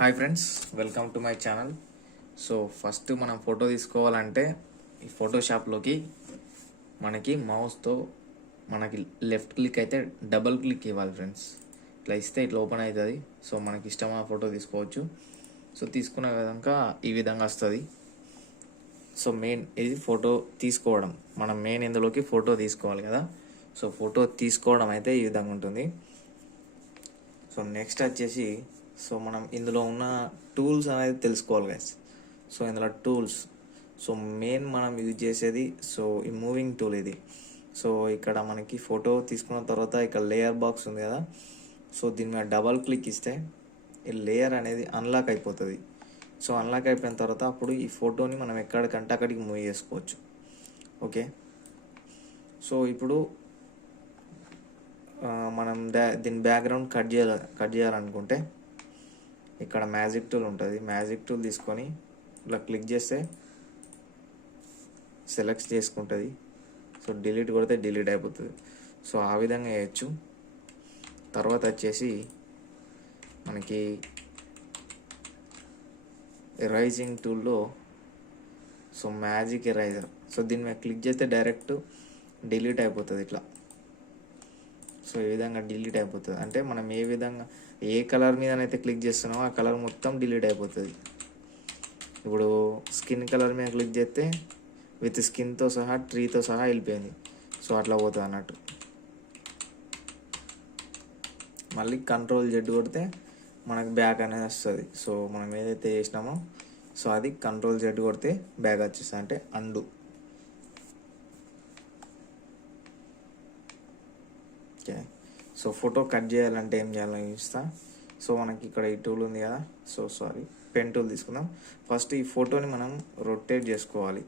Hi friends, welcome to my channel. So first మనం photo తీసుకోవాలంటే ఈ ఫోటోషాప్లోకి మనకి మౌస్తో మనకి లెఫ్ట్ క్లిక్ అయితే డబుల్ క్లిక్ ఇవ్వాలి ఫ్రెండ్స్. ఇట్లా ఇస్తే ఇట్లా ఓపెన్ అవుతుంది. సో మనకి ఇష్టమైన ఫోటో తీసుకోవచ్చు. సో తీసుకున్న విధంగా ఈ విధంగా వస్తుంది. సో మెయిన్ ఇది ఫోటో తీసుకోవడం, మనం మెయిన్ ఇందులోకి ఫోటో తీసుకోవాలి కదా. సో ఫోటో తీసుకోవడం అయితే ఈ విధంగా ఉంటుంది. సో నెక్స్ట్ వచ్చేసి సో మనం ఇందులో ఉన్న టూల్స్ అనేది తెలుసుకోవాలి గైస్. సో ఇందులో టూల్స్, సో మెయిన్ మనం యూజ్ చేసేది సో ఈ మూవింగ్ టూల్ ఇది. సో ఇక్కడ మనకి ఫోటో తీసుకున్న తర్వాత ఇక్కడ లేయర్ బాక్స్ ఉంది కదా. సో దీని మీద డబల్ క్లిక్ ఇస్తే ఈ లేయర్ అనేది అన్లాక్ అయిపోతుంది. సో అన్లాక్ అయిపోయిన తర్వాత అప్పుడు ఈ ఫోటోని మనం ఎక్కడికంటే అక్కడికి మూవ్ చేసుకోవచ్చు. ఓకే, సో ఇప్పుడు మనం దీని బ్యాక్గ్రౌండ్ కట్ చేయాలనుకుంటే ఇక్కడ మ్యాజిక్ టూల్ ఉంటుంది. మ్యాజిక్ టూల్ తీసుకొని ఇలా క్లిక్ చేస్తే సెలెక్ట్ చేసుకుంటుంది. సో డిలీట్ కొడితే డిలీట్ అయిపోతుంది. సో ఆ విధంగా చేయొచ్చు. తర్వాత వచ్చేసి మనకి ఎరైజింగ్ టూల్లో సో మ్యాజిక్ ఎరైజర్, సో దీని మీద క్లిక్ చేస్తే డైరెక్ట్ డిలీట్ అయిపోతుంది ఇట్లా. సో ఈ విధంగా డిలీట్ అయిపోతుంది. అంటే మనం ఏ విధంగా ఏ కలర్ మీదనైతే క్లిక్ చేస్తున్నామో ఆ కలర్ మొత్తం డిలీట్ అయిపోతుంది. ఇప్పుడు స్కిన్ కలర్ మీద క్లిక్ చేస్తే విత్ స్కిన్తో సహా ట్రీతో సహా వెళ్ళిపోయింది. సో అట్లా పోతుంది అన్నట్టు. మళ్ళీ కంట్రోల్ జెడ్ కొడితే మనకు బ్యాక్ అనేది వస్తుంది. సో మనం ఏదైతే చేసినామో సో అది కంట్రోల్ జెడ్ కొడితే బ్యాక్ వచ్చేస్తుంది, అంటే and. Okay, so photo cut చేయాలంటే ఏం చేయాలని చూస్తా. సో మనకి ఇక్కడ ఈ టూల్ ఉంది కదా. సో సారీ, పెన్ టూల్ తీసుకుందాం. ఫస్ట్ ఈ ఫోటోని మనం రొటేట్ చేసుకోవాలి.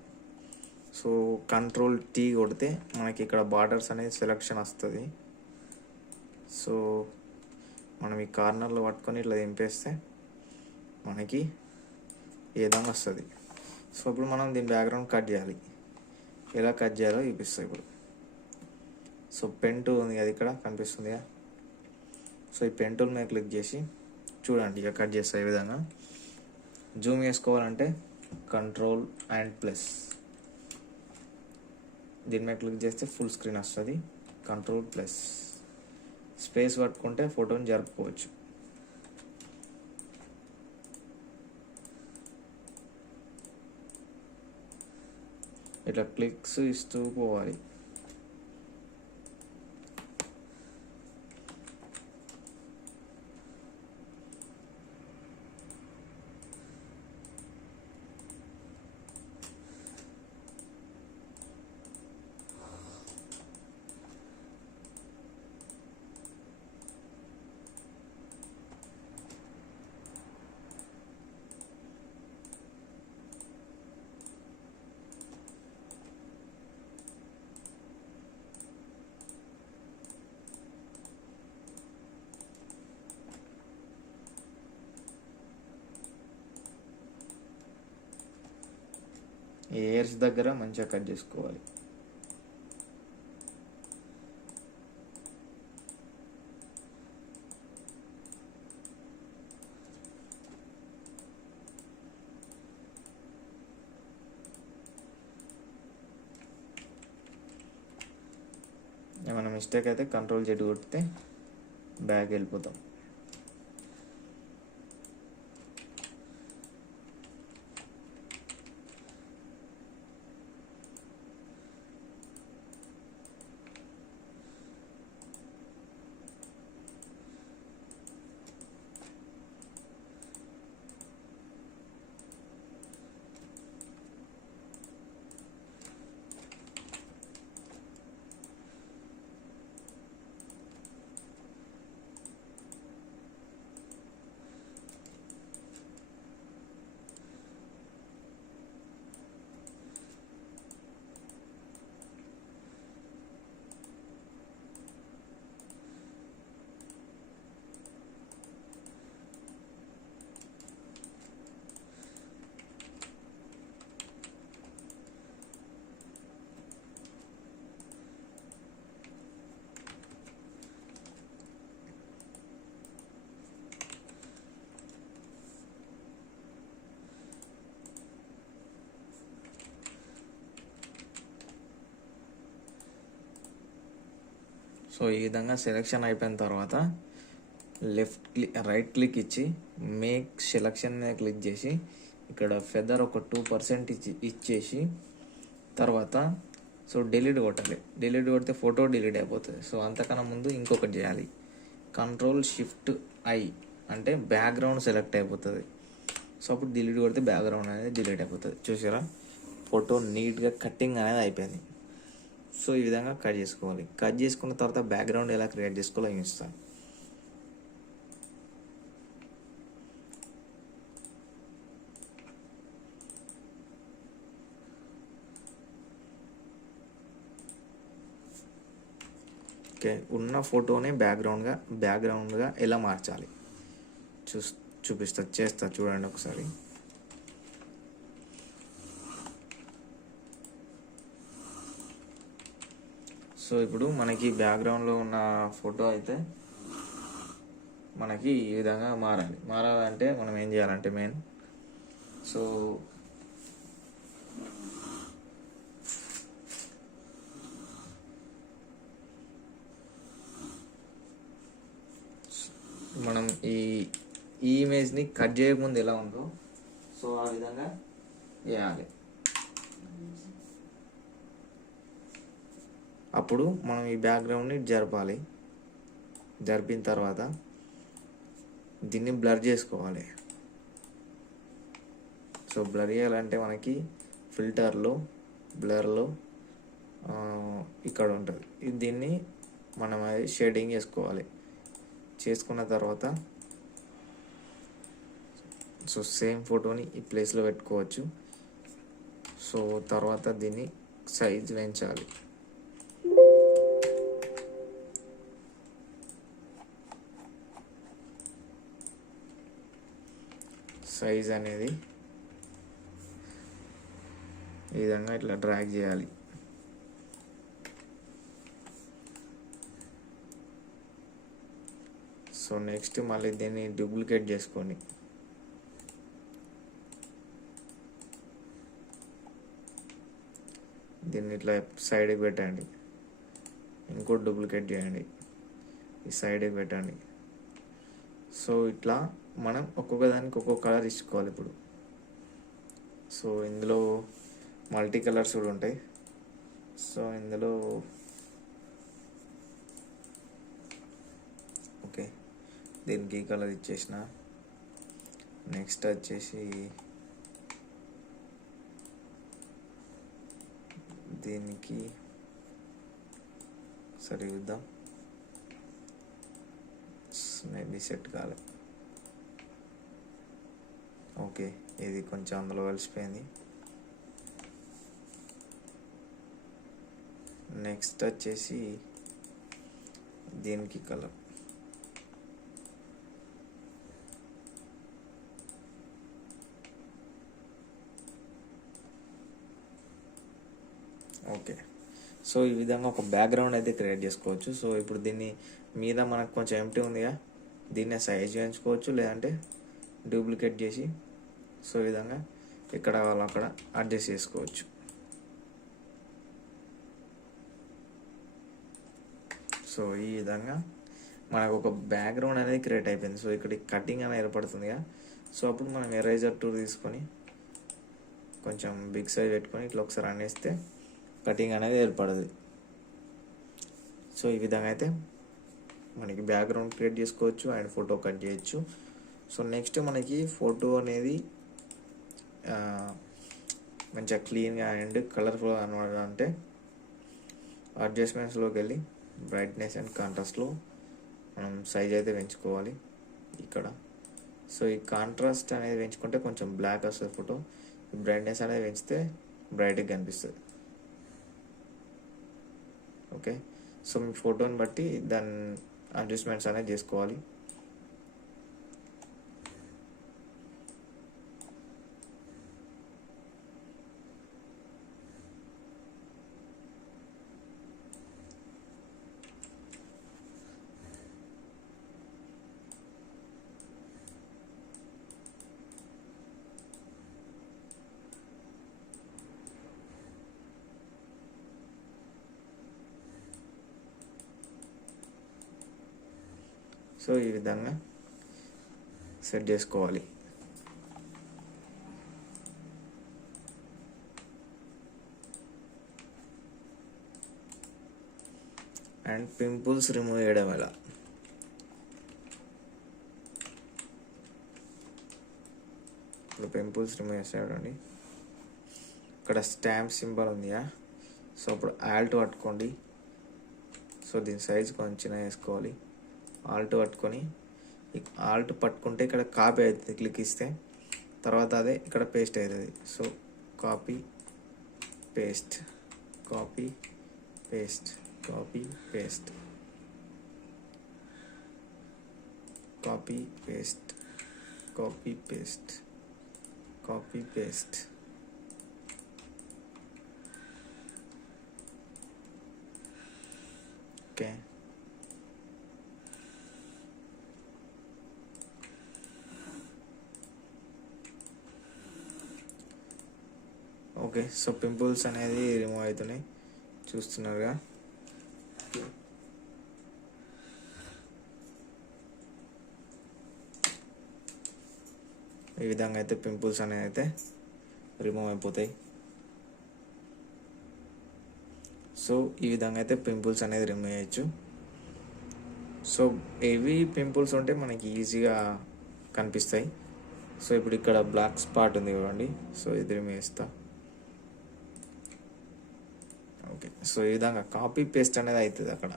సో కంట్రోల్ టీ కొడితే మనకి ఇక్కడ బార్డర్స్ అనేది సెలెక్షన్ వస్తుంది. సో మనం ఈ కార్నర్లో పట్టుకొని ఇట్లా దింపేస్తే మనకి ఏ విధంగా వస్తుంది. సో ఇప్పుడు మనం దీని బ్యాక్గ్రౌండ్ కట్ చేయాలి. ఎలా కట్ చేయాలో చూపిస్తాయి ఇప్పుడు. సో పెన్ టూల్ ఉంది కదా, ఇక్కడ కనిపిస్తుంది కదా. సో ఈ పెన్ టూల్ మీద క్లిక్ చేసి చూడండి, ఇక కట్ చేస్తాయి ఈ విధంగా. జూమ్ చేసుకోవాలంటే కంట్రోల్ అండ్ ప్లస్, దీని మీద క్లిక్ చేస్తే ఫుల్ స్క్రీన్ వస్తుంది. కంట్రోల్ ప్లస్ స్పేస్ పట్టుకుంటే ఫోటోని జరుపుకోవచ్చు. ఇట్లా క్లిక్స్ ఇస్తూ పోవాలి. ఈ ఎయిర్స్ దగ్గర మంచిగా కట్ చేసుకోవాలి. ఏమైనా మిస్టేక్ అయితే కంట్రోల్ జెడ్ కొడితే బ్యాక్ వెళ్ళిపోతాం. సో ఈ విధంగా సెలెక్షన్ అయిపోయిన తర్వాత రైట్ క్లిక్ ఇచ్చి మేక్ సెలెక్షన్ మీద క్లిక్ చేసి ఇక్కడ ఫెదర్ ఒక 2% ఇచ్చేసి తర్వాత సో డిలీట్ కొట్టాలి. డిలీట్ కొడితే ఫోటో డిలీట్ అయిపోతుంది. సో అంతకన్నా ముందు ఇంకొకటి చేయాలి. Ctrl+Shift+I అంటే బ్యాక్గ్రౌండ్ సెలెక్ట్ అయిపోతుంది. సో అప్పుడు డిలీట్ కొడితే బ్యాక్గ్రౌండ్ అనేది డిలీట్ అయిపోతుంది. చూసారా, ఫోటో నీట్గా కట్టింగ్ అనేది అయిపోయింది. సో ఈ విధంగా కట్ చేసుకోవాలి. కట్ చేసుకున్న తర్వాత బ్యాక్గ్రౌండ్ ఎలా క్రియేట్ చేసుకోవాలో ఇస్తాను. ఓకే, ఉన్న ఫోటోని బ్యాక్గ్రౌండ్గా ఎలా మార్చాలి చేస్తా చూడండి ఒకసారి. సో ఇప్పుడు మనకి బ్యాక్గ్రౌండ్లో ఉన్న ఫోటో అయితే మనకి ఈ విధంగా మారాలంటే మనం ఏం చేయాలంటే మెయిన్ సో మనం ఈ ఇమేజ్ని కట్ చేయకముందు ఎలా ఉందో సో ఆ విధంగా చేయాలి. అప్పుడు మనం ఈ బ్యాక్గ్రౌండ్ని జరిపిన తర్వాత దీన్ని బ్లర్ చేసుకోవాలి. సో బ్లర్ చేయాలంటే మనకి బ్లర్లో ఇక్కడ ఉంటుంది. దీన్ని మనం అది షేడింగ్ చేసుకున్న తర్వాత సో సేమ్ ఫోటోని ఈ ప్లేస్లో పెట్టుకోవచ్చు. సో తర్వాత దీన్ని సైజ్ పెంచాలి. సైజ్ అనేది ఈ విధంగా ఇట్లా డ్రాగ్ చేయాలి. సో నెక్స్ట్ మళ్ళీ దీన్ని డూప్లికేట్ చేసుకోండి. దీన్ని ఇట్లా సైడ్కి పెట్టండి. ఇంకోటి డూప్లికేట్ చేయండి, ఈ సైడ్కి పెట్టండి. సో ఇట్లా మనం ఒక్కొక్క దానికి ఒక్కొక్క కలర్ ఇచ్చుకోవాలి. ఇప్పుడు సో ఇందులో మల్టీ కలర్స్ కూడా ఉంటాయి. సో ఇందులో ఓకే, దీనికి ఈ కలర్ ఇచ్చేసిన. నెక్స్ట్ వచ్చేసి దీనికి సరే చూద్దాం, మేబీ సెట్ కాలే. ఓకే, ఇది కొంచెం అందులో కలిసిపోయింది. నెక్స్ట్ వచ్చేసి దీనికి కలర్ ఓకే. సో ఈ విధంగా ఒక బ్యాక్గ్రౌండ్ అయితే క్రియేట్ చేసుకోవచ్చు. సో ఇప్పుడు దీన్ని మీద మనకు కొంచెం ఎంటీ ఉందిగా, దీన్నే సైజ్ చేయించుకోవచ్చు, లేదంటే డూప్లికేట్ చేసి సో ఈ విధంగా ఇక్కడ వాళ్ళు అక్కడ అడ్జస్ట్ చేసుకోవచ్చు. సో ఈ విధంగా మనకు ఒక బ్యాక్గ్రౌండ్ అనేది క్రియేట్ అయిపోయింది. సో ఇక్కడ కటింగ్ అనేది ఏర్పడుతుందిగా. సో అప్పుడు మనం ఎరేజర్ టూల్ తీసుకొని కొంచెం బిగ్ సైజ్ పెట్టుకొని ఇట్లా ఒకసారి అనేస్తే కటింగ్ అనేది ఏర్పడుతుంది. సో ఈ విధంగా అయితే మనకి బ్యాక్గ్రౌండ్ క్రియేట్ చేసుకోవచ్చు అండ్ ఫోటో కట్ చేయొచ్చు. సో నెక్స్ట్ మనకి ఫోటో అనేది మంచిగా క్లీన్గా అండ్ కలర్ఫుల్గా అనవాలంటే అడ్జస్ట్మెంట్స్లోకి వెళ్ళి బ్రైట్నెస్ అండ్ కాంట్రాస్ట్లో మనం సైజ్ అయితే పెంచుకోవాలి ఇక్కడ. సో ఈ కాంట్రాస్ట్ అనేది పెంచుకుంటే కొంచెం బ్లాక్ వస్తుంది ఫోటో, బ్రైట్నెస్ అనేది పెంచితే బ్రైట్గా కనిపిస్తుంది. ఓకే, సో మీ ఫోటోని బట్టి దాని అడ్జస్ట్మెంట్స్ అనేది చేసుకోవాలి. సో ఈ విధంగా సెట్ చేసుకోవాలి. అండ్ పింపుల్స్ రిమూవ్ చేయడం ఎలా, ఇప్పుడు పింపుల్స్ రిమూవ్ చేసేయండి. ఇక్కడ స్టాంప్ సింబల్ ఉందిగా, సో అప్పుడు ఆల్ట్ పట్టుకోండి. సో దీని సైజ్ కొంచెం వేసుకోవాలి. ఆల్ట్ పట్టుకొని, ఆల్ట్ పట్టుకుంటే ఇక్కడ కాపీ అవుతుంది, క్లిక్ ఇస్తే తర్వాత అదే ఇక్కడ పేస్ట్ అవుతుంది. So copy paste, copy paste, copy paste, copy paste, copy paste, copy paste. Okay, okay. So pimples అనేది రిమూవ్ అవుతున్నాయి, చూస్తున్నారుగా. ఈ విధంగా అయితే పింపుల్స్ అనేది అయితే రిమూవ్ అయిపోతాయి. సో ఈ విధంగా అయితే పింపుల్స్ అనేది రిమూవ్ చేయొచ్చు. సో ఏవి పింపుల్స్ ఉంటే మనకి ఈజీగా కనిపిస్తాయి. సో ఇప్పుడు ఇక్కడ బ్లాక్ స్పాట్ ఉంది చూడండి, సో ఇది రిమూవ్ చేస్తా. ఓకే, సో ఈ విధంగా కాపీ పేస్ట్ అనేది అవుతుంది. అక్కడ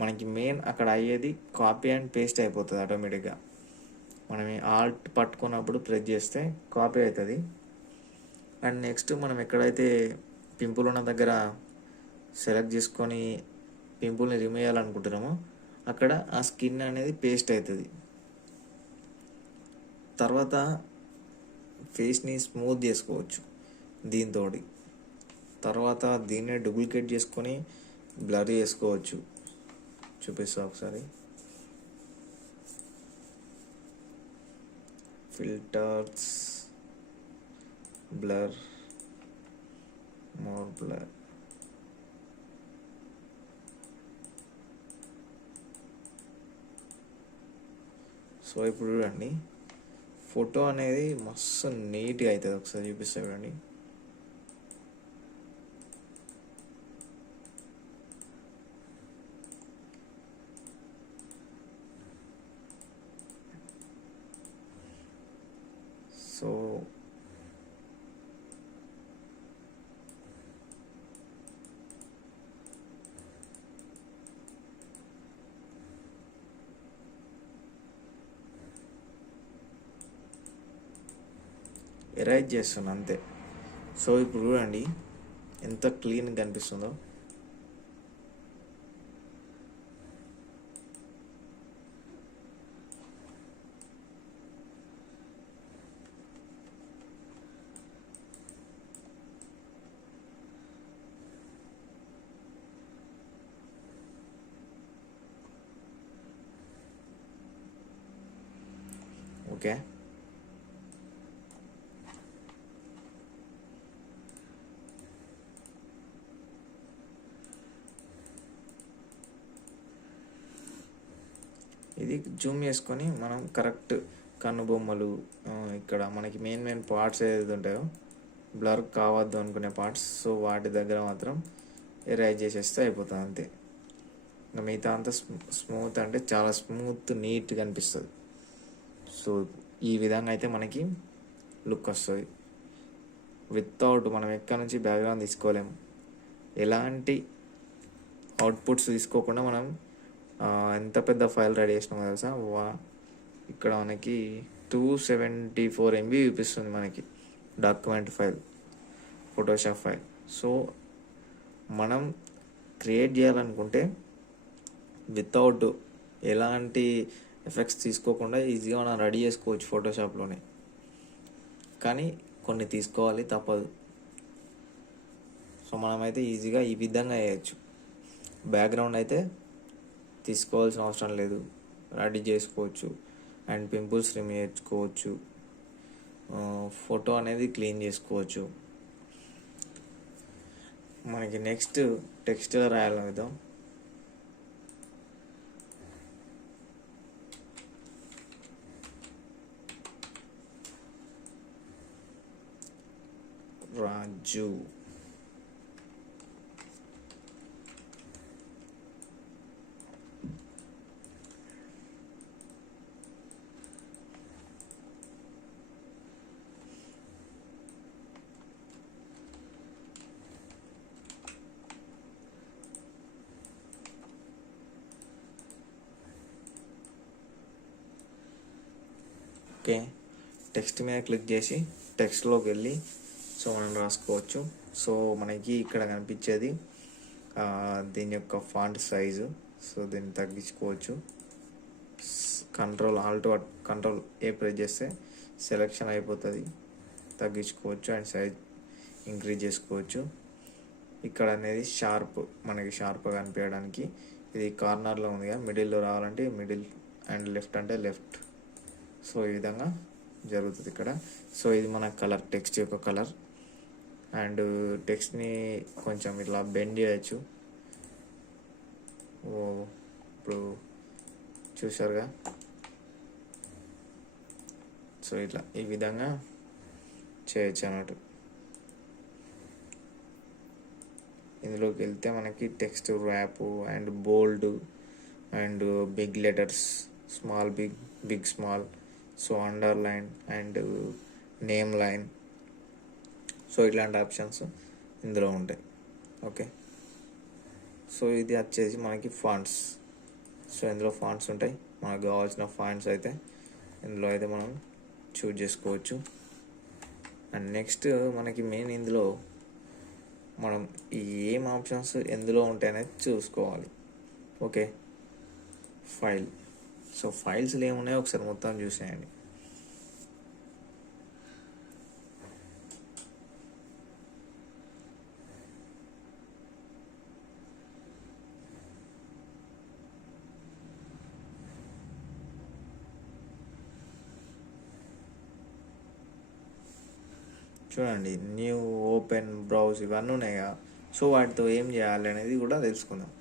మనకి మెయిన్ అక్కడ అయ్యేది కాపీ అండ్ పేస్ట్ అయిపోతుంది ఆటోమేటిక్గా. మనం ఆల్ట్ పట్టుకున్నప్పుడు ప్రెస్ చేస్తే కాపీ అవుతుంది. అండ్ నెక్స్ట్ మనం ఎక్కడైతే పింపుల్ ఉన్న దగ్గర సెలెక్ట్ చేసుకొని పింపుల్ని రిమూవ్ చేయాలనుకుంటున్నామో అక్కడ ఆ స్కిన్ అనేది పేస్ట్ అవుతుంది. తర్వాత ఫేస్ని స్మూత్ చేసుకోవచ్చు దీంతో. తర్వాత దీన్నే డూప్లికేట్ చేసుకొని బ్లర్ చేసుకోవచ్చు. చూపిస్తా ఒకసారి. Filters, blur, more blur. So ఇప్పుడు చూడండి, ఫోటో అనేది మస్తు నీట్గా అవుతుంది. ఒకసారి చూపిస్తా చూడండి. సో ఎరైజ్ చేస్తున్నా అంతే. సో ఇప్పుడు చూడండి ఎంత క్లీన్గా కనిపిస్తుందో. ఓకే, ఇది జూమ్ చేసుకొని మనం కరెక్ట్ కన్నుబొమ్మలు, ఇక్కడ మనకి మెయిన్ పార్ట్స్ ఏదైతే ఉంటాయో బ్లర్ కావద్దు అనుకునే పార్ట్స్, సో వాటి దగ్గర మాత్రం ఎరైజ్ చేసేస్తే అయిపోతుంది అంతే. ఇంకా మిగతా అంతా స్మూత్ అంటే చాలా స్మూత్ నీట్గా అనిపిస్తుంది. సో ఈ విధంగా అయితే మనకి లుక్ వస్తుంది. వితౌట్ మనం ఎక్కడి నుంచి బ్యాక్గ్రౌండ్ తీసుకోలేము, ఎలాంటి అవుట్పుట్స్ తీసుకోకుండా మనం ఎంత పెద్ద ఫైల్ రెడీ చేసినామో తెలుసా. ఇక్కడ మనకి 274 MB చూపిస్తుంది మనకి document file, Photoshop file. So మనం క్రియేట్ చేయాలనుకుంటే వితౌట్ ఎలాంటి ఎఫెక్ట్స్ తీసుకోకుండా ఈజీగా మనం రెడీ చేసుకోవచ్చు ఫోటోషాప్లోనే. కానీ కొన్ని తీసుకోవాలి, తప్పదు. సో మనమైతే ఈజీగా ఈ విధంగా వేయచ్చు. బ్యాక్గ్రౌండ్ అయితే తీసుకోవాల్సిన అవసరం లేదు, రెడీ చేసుకోవచ్చు. అండ్ పింపుల్స్ రిమూవ్ చేసుకోవచ్చు, ఫోటో అనేది క్లీన్ చేసుకోవచ్చు. మనకి నెక్స్ట్ టెక్స్ట్ రాయాలి. రాజు. ఓకే, టెక్స్ట్ మీద క్లిక్ చేసి టెక్స్ట్లోకి వెళ్ళి సో మనం రాసుకోవచ్చు. సో మనకి ఇక్కడ కనిపించేది దీని యొక్క ఫాంట్ సైజు. సో దీన్ని తగ్గించుకోవచ్చు. కంట్రోల్ ఏ ప్రెస్ చేస్తే సెలెక్షన్ అయిపోతుంది, తగ్గించుకోవచ్చు అండ్ సైజ్ ఇంక్రీజ్ చేసుకోవచ్చు. ఇక్కడ అనేది మనకి షార్ప్గా కనిపించడానికి ఇది కార్నర్లో ఉంది కదా, మిడిల్లో రావాలంటే మిడిల్ అండ్ లెఫ్ట్ అంటే లెఫ్ట్. సో ఈ విధంగా జరుగుతుంది ఇక్కడ. సో ఇది మన కలర్, టెక్స్ట్ యొక్క కలర్. అండ్ టెక్స్ట్ని కొంచెం ఇట్లా బెండ్ చేయొచ్చు. ఇప్పుడు చూసారుగా, సో ఇట్లా ఈ విధంగా చేయొచ్చు అన్నట్టు. ఇందులోకి వెళ్తే మనకి text wrap and bold and big letters, small big small, so underline and name line, so ఇట్లాంటి ఆప్షన్స్ ఇందులో ఉంటాయి. ఓకే, సో ఇది వచ్చేసి మనకి ఫాంట్స్. సో ఇందులో ఫాంట్స్ ఉంటాయి, మనకు కావాల్సిన ఫాంట్స్ అయితే ఇందులో అయితే మనం చూజ్ చేసుకోవచ్చు. అండ్ నెక్స్ట్ మనకి మెయిన్ ఇందులో మనం ఏం ఆప్షన్స్ ఎందులో ఉంటాయనేది చూసుకోవాలి. Okay, file. సో ఫైల్స్లో ఏమున్నాయో ఒకసారి మొత్తం చూసేయండి. చూడండి, న్యూ, ఓపెన్, బ్రౌజ్ ఇవన్నీ ఉన్నాయా. సో వాటితో ఏం చేయాలి అనేది కూడా తెలుసుకుందాం.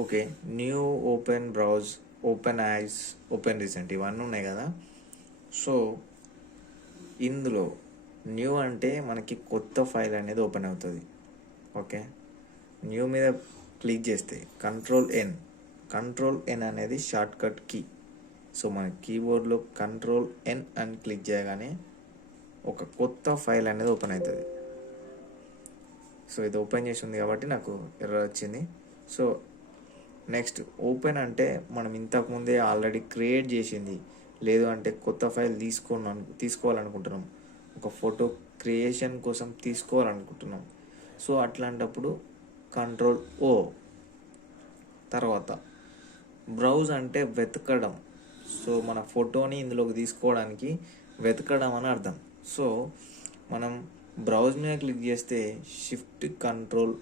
Okay, new, open, browse, open ice, open recent ఇవన్నీ ఉన్నాయి కదా. సో ఇందులో న్యూ అంటే మనకి కొత్త ఫైల్ అనేది ఓపెన్ అవుతుంది. ఓకే, న్యూ మీద క్లిక్ చేస్తే కంట్రోల్ ఎన్ అనేది షార్ట్కట్ కీ. సో మన కీబోర్డ్లో కంట్రోల్ ఎన్ అని క్లిక్ చేయగానే ఒక కొత్త ఫైల్ అనేది ఓపెన్ అవుతుంది. సో ఇది ఓపెన్ చేసి ఉంది కాబట్టి నాకు ఎర్రర్ వచ్చింది. సో నెక్స్ట్ ఓపెన్ అంటే మనం ఇంతకుముందే ఆల్రెడీ క్రియేట్ చేసింది, లేదు అంటే కొత్త ఫైల్ తీసుకోవాలనుకుంటున్నాం, ఒక ఫోటో క్రియేషన్ కోసం తీసుకోవాలనుకుంటున్నాం. సో అట్లాంటప్పుడు కంట్రోల్ ఓ. తర్వాత బ్రౌజ్ అంటే వెతకడం. సో మన ఫోటోని ఇందులోకి తీసుకోవడానికి వెతకడం అని అర్థం. సో మనం బ్రౌజ్ మీద క్లిక్ చేస్తే షిఫ్ట్ కంట్రోల్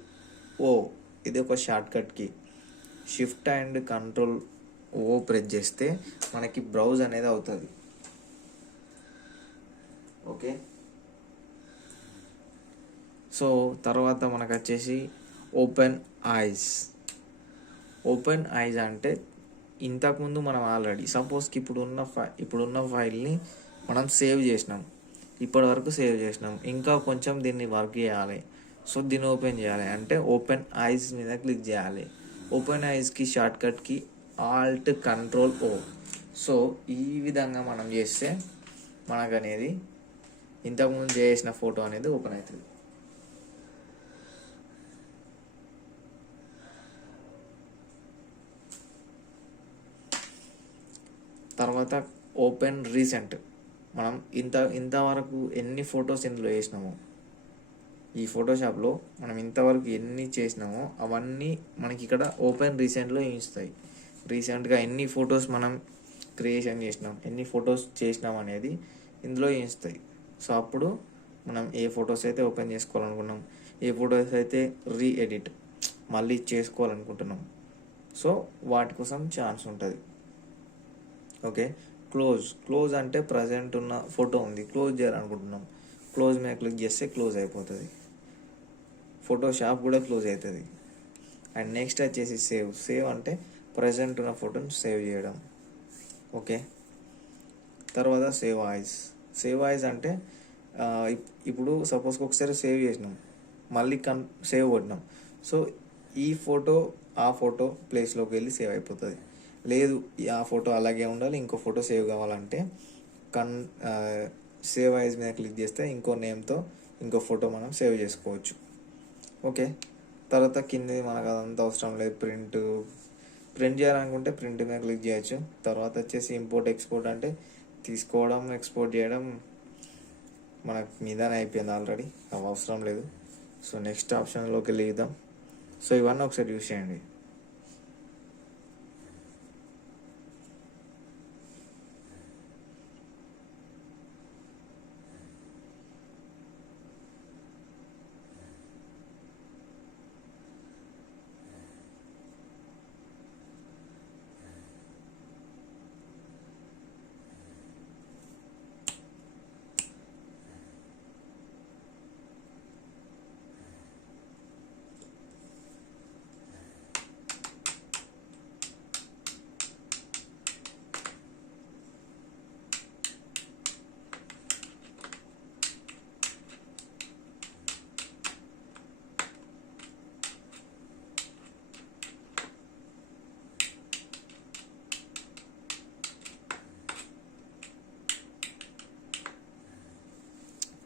ఓ, ఇది ఒక shortcut key. Shift and control O press చేస్తే మనకి బ్రౌజ్ అనేది అవుతుంది. ఓకే, సో తర్వాత మనకు వచ్చేసి ఓపెన్ ఐస్. ఓపెన్ ఐస్ అంటే ఇంతకుముందు మనం ఆల్రెడీ సపోజ్కి ఇప్పుడున్న ఫైల్ని మనం సేవ్ చేసినాం, ఇప్పటి వరకు సేవ్ చేసినాం, ఇంకా కొంచెం దీన్ని వర్క్ చేయాలి. సో దీన్ని ఓపెన్ చేయాలి అంటే ఓపెన్ ఐస్ మీద క్లిక్ చేయాలి. ఓపెన్ ఐస్కి షార్ట్కట్కి ఆల్ట్ కంట్రోల్ ఓ. సో ఈ విధంగా మనం చేస్తే మనకు అనేది ఇంతకుముందు చేసిన ఫోటో అనేది ఓపెన్ అవుతుంది. తర్వాత ఓపెన్ రీసెంట్. మనం ఇంతవరకు ఎన్ని ఫొటోస్ ఇందులో వేసినామో, ఈ ఫోటోషాప్లో మనం ఇంతవరకు ఎన్ని చేసినామో అవన్నీ మనకి ఇక్కడ ఓపెన్ రీసెంట్లో చూపిస్తాయి. రీసెంట్గా ఎన్ని ఫొటోస్ మనం క్రియేషన్ చేసినాం, ఎన్ని ఫొటోస్ చేసినాం అనేది ఇందులో ఇస్తాయి. సో అప్పుడు మనం ఏ ఫొటోస్ అయితే ఓపెన్ చేసుకోవాలనుకున్నాం, ఏ ఫొటోస్ అయితే ఎడిట్ మళ్ళీ చేసుకోవాలనుకుంటున్నాం, సో వాటి కోసం ఛాన్స్ ఉంటుంది. ఓకే. క్లోజ్ అంటే ప్రజెంట్ ఉన్న ఫోటో ఉంది, క్లోజ్ చేయాలనుకుంటున్నాం, క్లోజ్ మీద క్లిక్ చేస్తే క్లోజ్ అయిపోతుంది. ఫోటోషాప్ కూడా క్లోజ్ అవుతుంది. అండ్ నెక్స్ట్ వచ్చేసి సేవ్ అంటే ప్రజెంట్ ఉన్న ఫోటోని సేవ్ చేయడం. ఓకే. తర్వాత సేవ్ వాయిస్ అంటే ఇప్పుడు సపోజ్కి ఒకసారి సేవ్ చేసినాం, మళ్ళీ సేవ్ కొట్టినాం, సో ఈ ఫోటో ఆ ఫోటో ప్లేస్లోకి వెళ్ళి సేవ్ అయిపోతుంది. లేదు ఆ ఫోటో అలాగే ఉండాలి, ఇంకో ఫోటో సేవ్ కావాలంటే సేవ్ వాయిస్ మీద క్లిక్ చేస్తే ఇంకో నేమ్తో ఇంకో ఫోటో మనం సేవ్ చేసుకోవచ్చు. ఓకే. తర్వాత కింది మనకు అదంతా అవసరం లేదు. ప్రింట్ చేయాలనుకుంటే ప్రింట్ మీద క్లిక్ చేయొచ్చు. తర్వాత వచ్చేసి ఇంపోర్ట్ ఎక్స్పోర్ట్ అంటే తీసుకోవడం ఎక్స్పోర్ట్ చేయడం మనకు మీదనే అయిపోయింది ఆల్రెడీ, అవి అవసరం లేదు. సో నెక్స్ట్ ఆప్షన్లోకి వెళ్దాం. సో ఇవన్నీ ఒకసారి యూస్ చేయండి.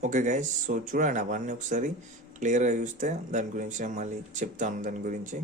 ఓకే గైస్, సో చూడండి అవన్నీ ఒకసారి క్లియర్గా చూస్తే దాని గురించి నేను మళ్ళీ చెప్తాను దాని గురించి.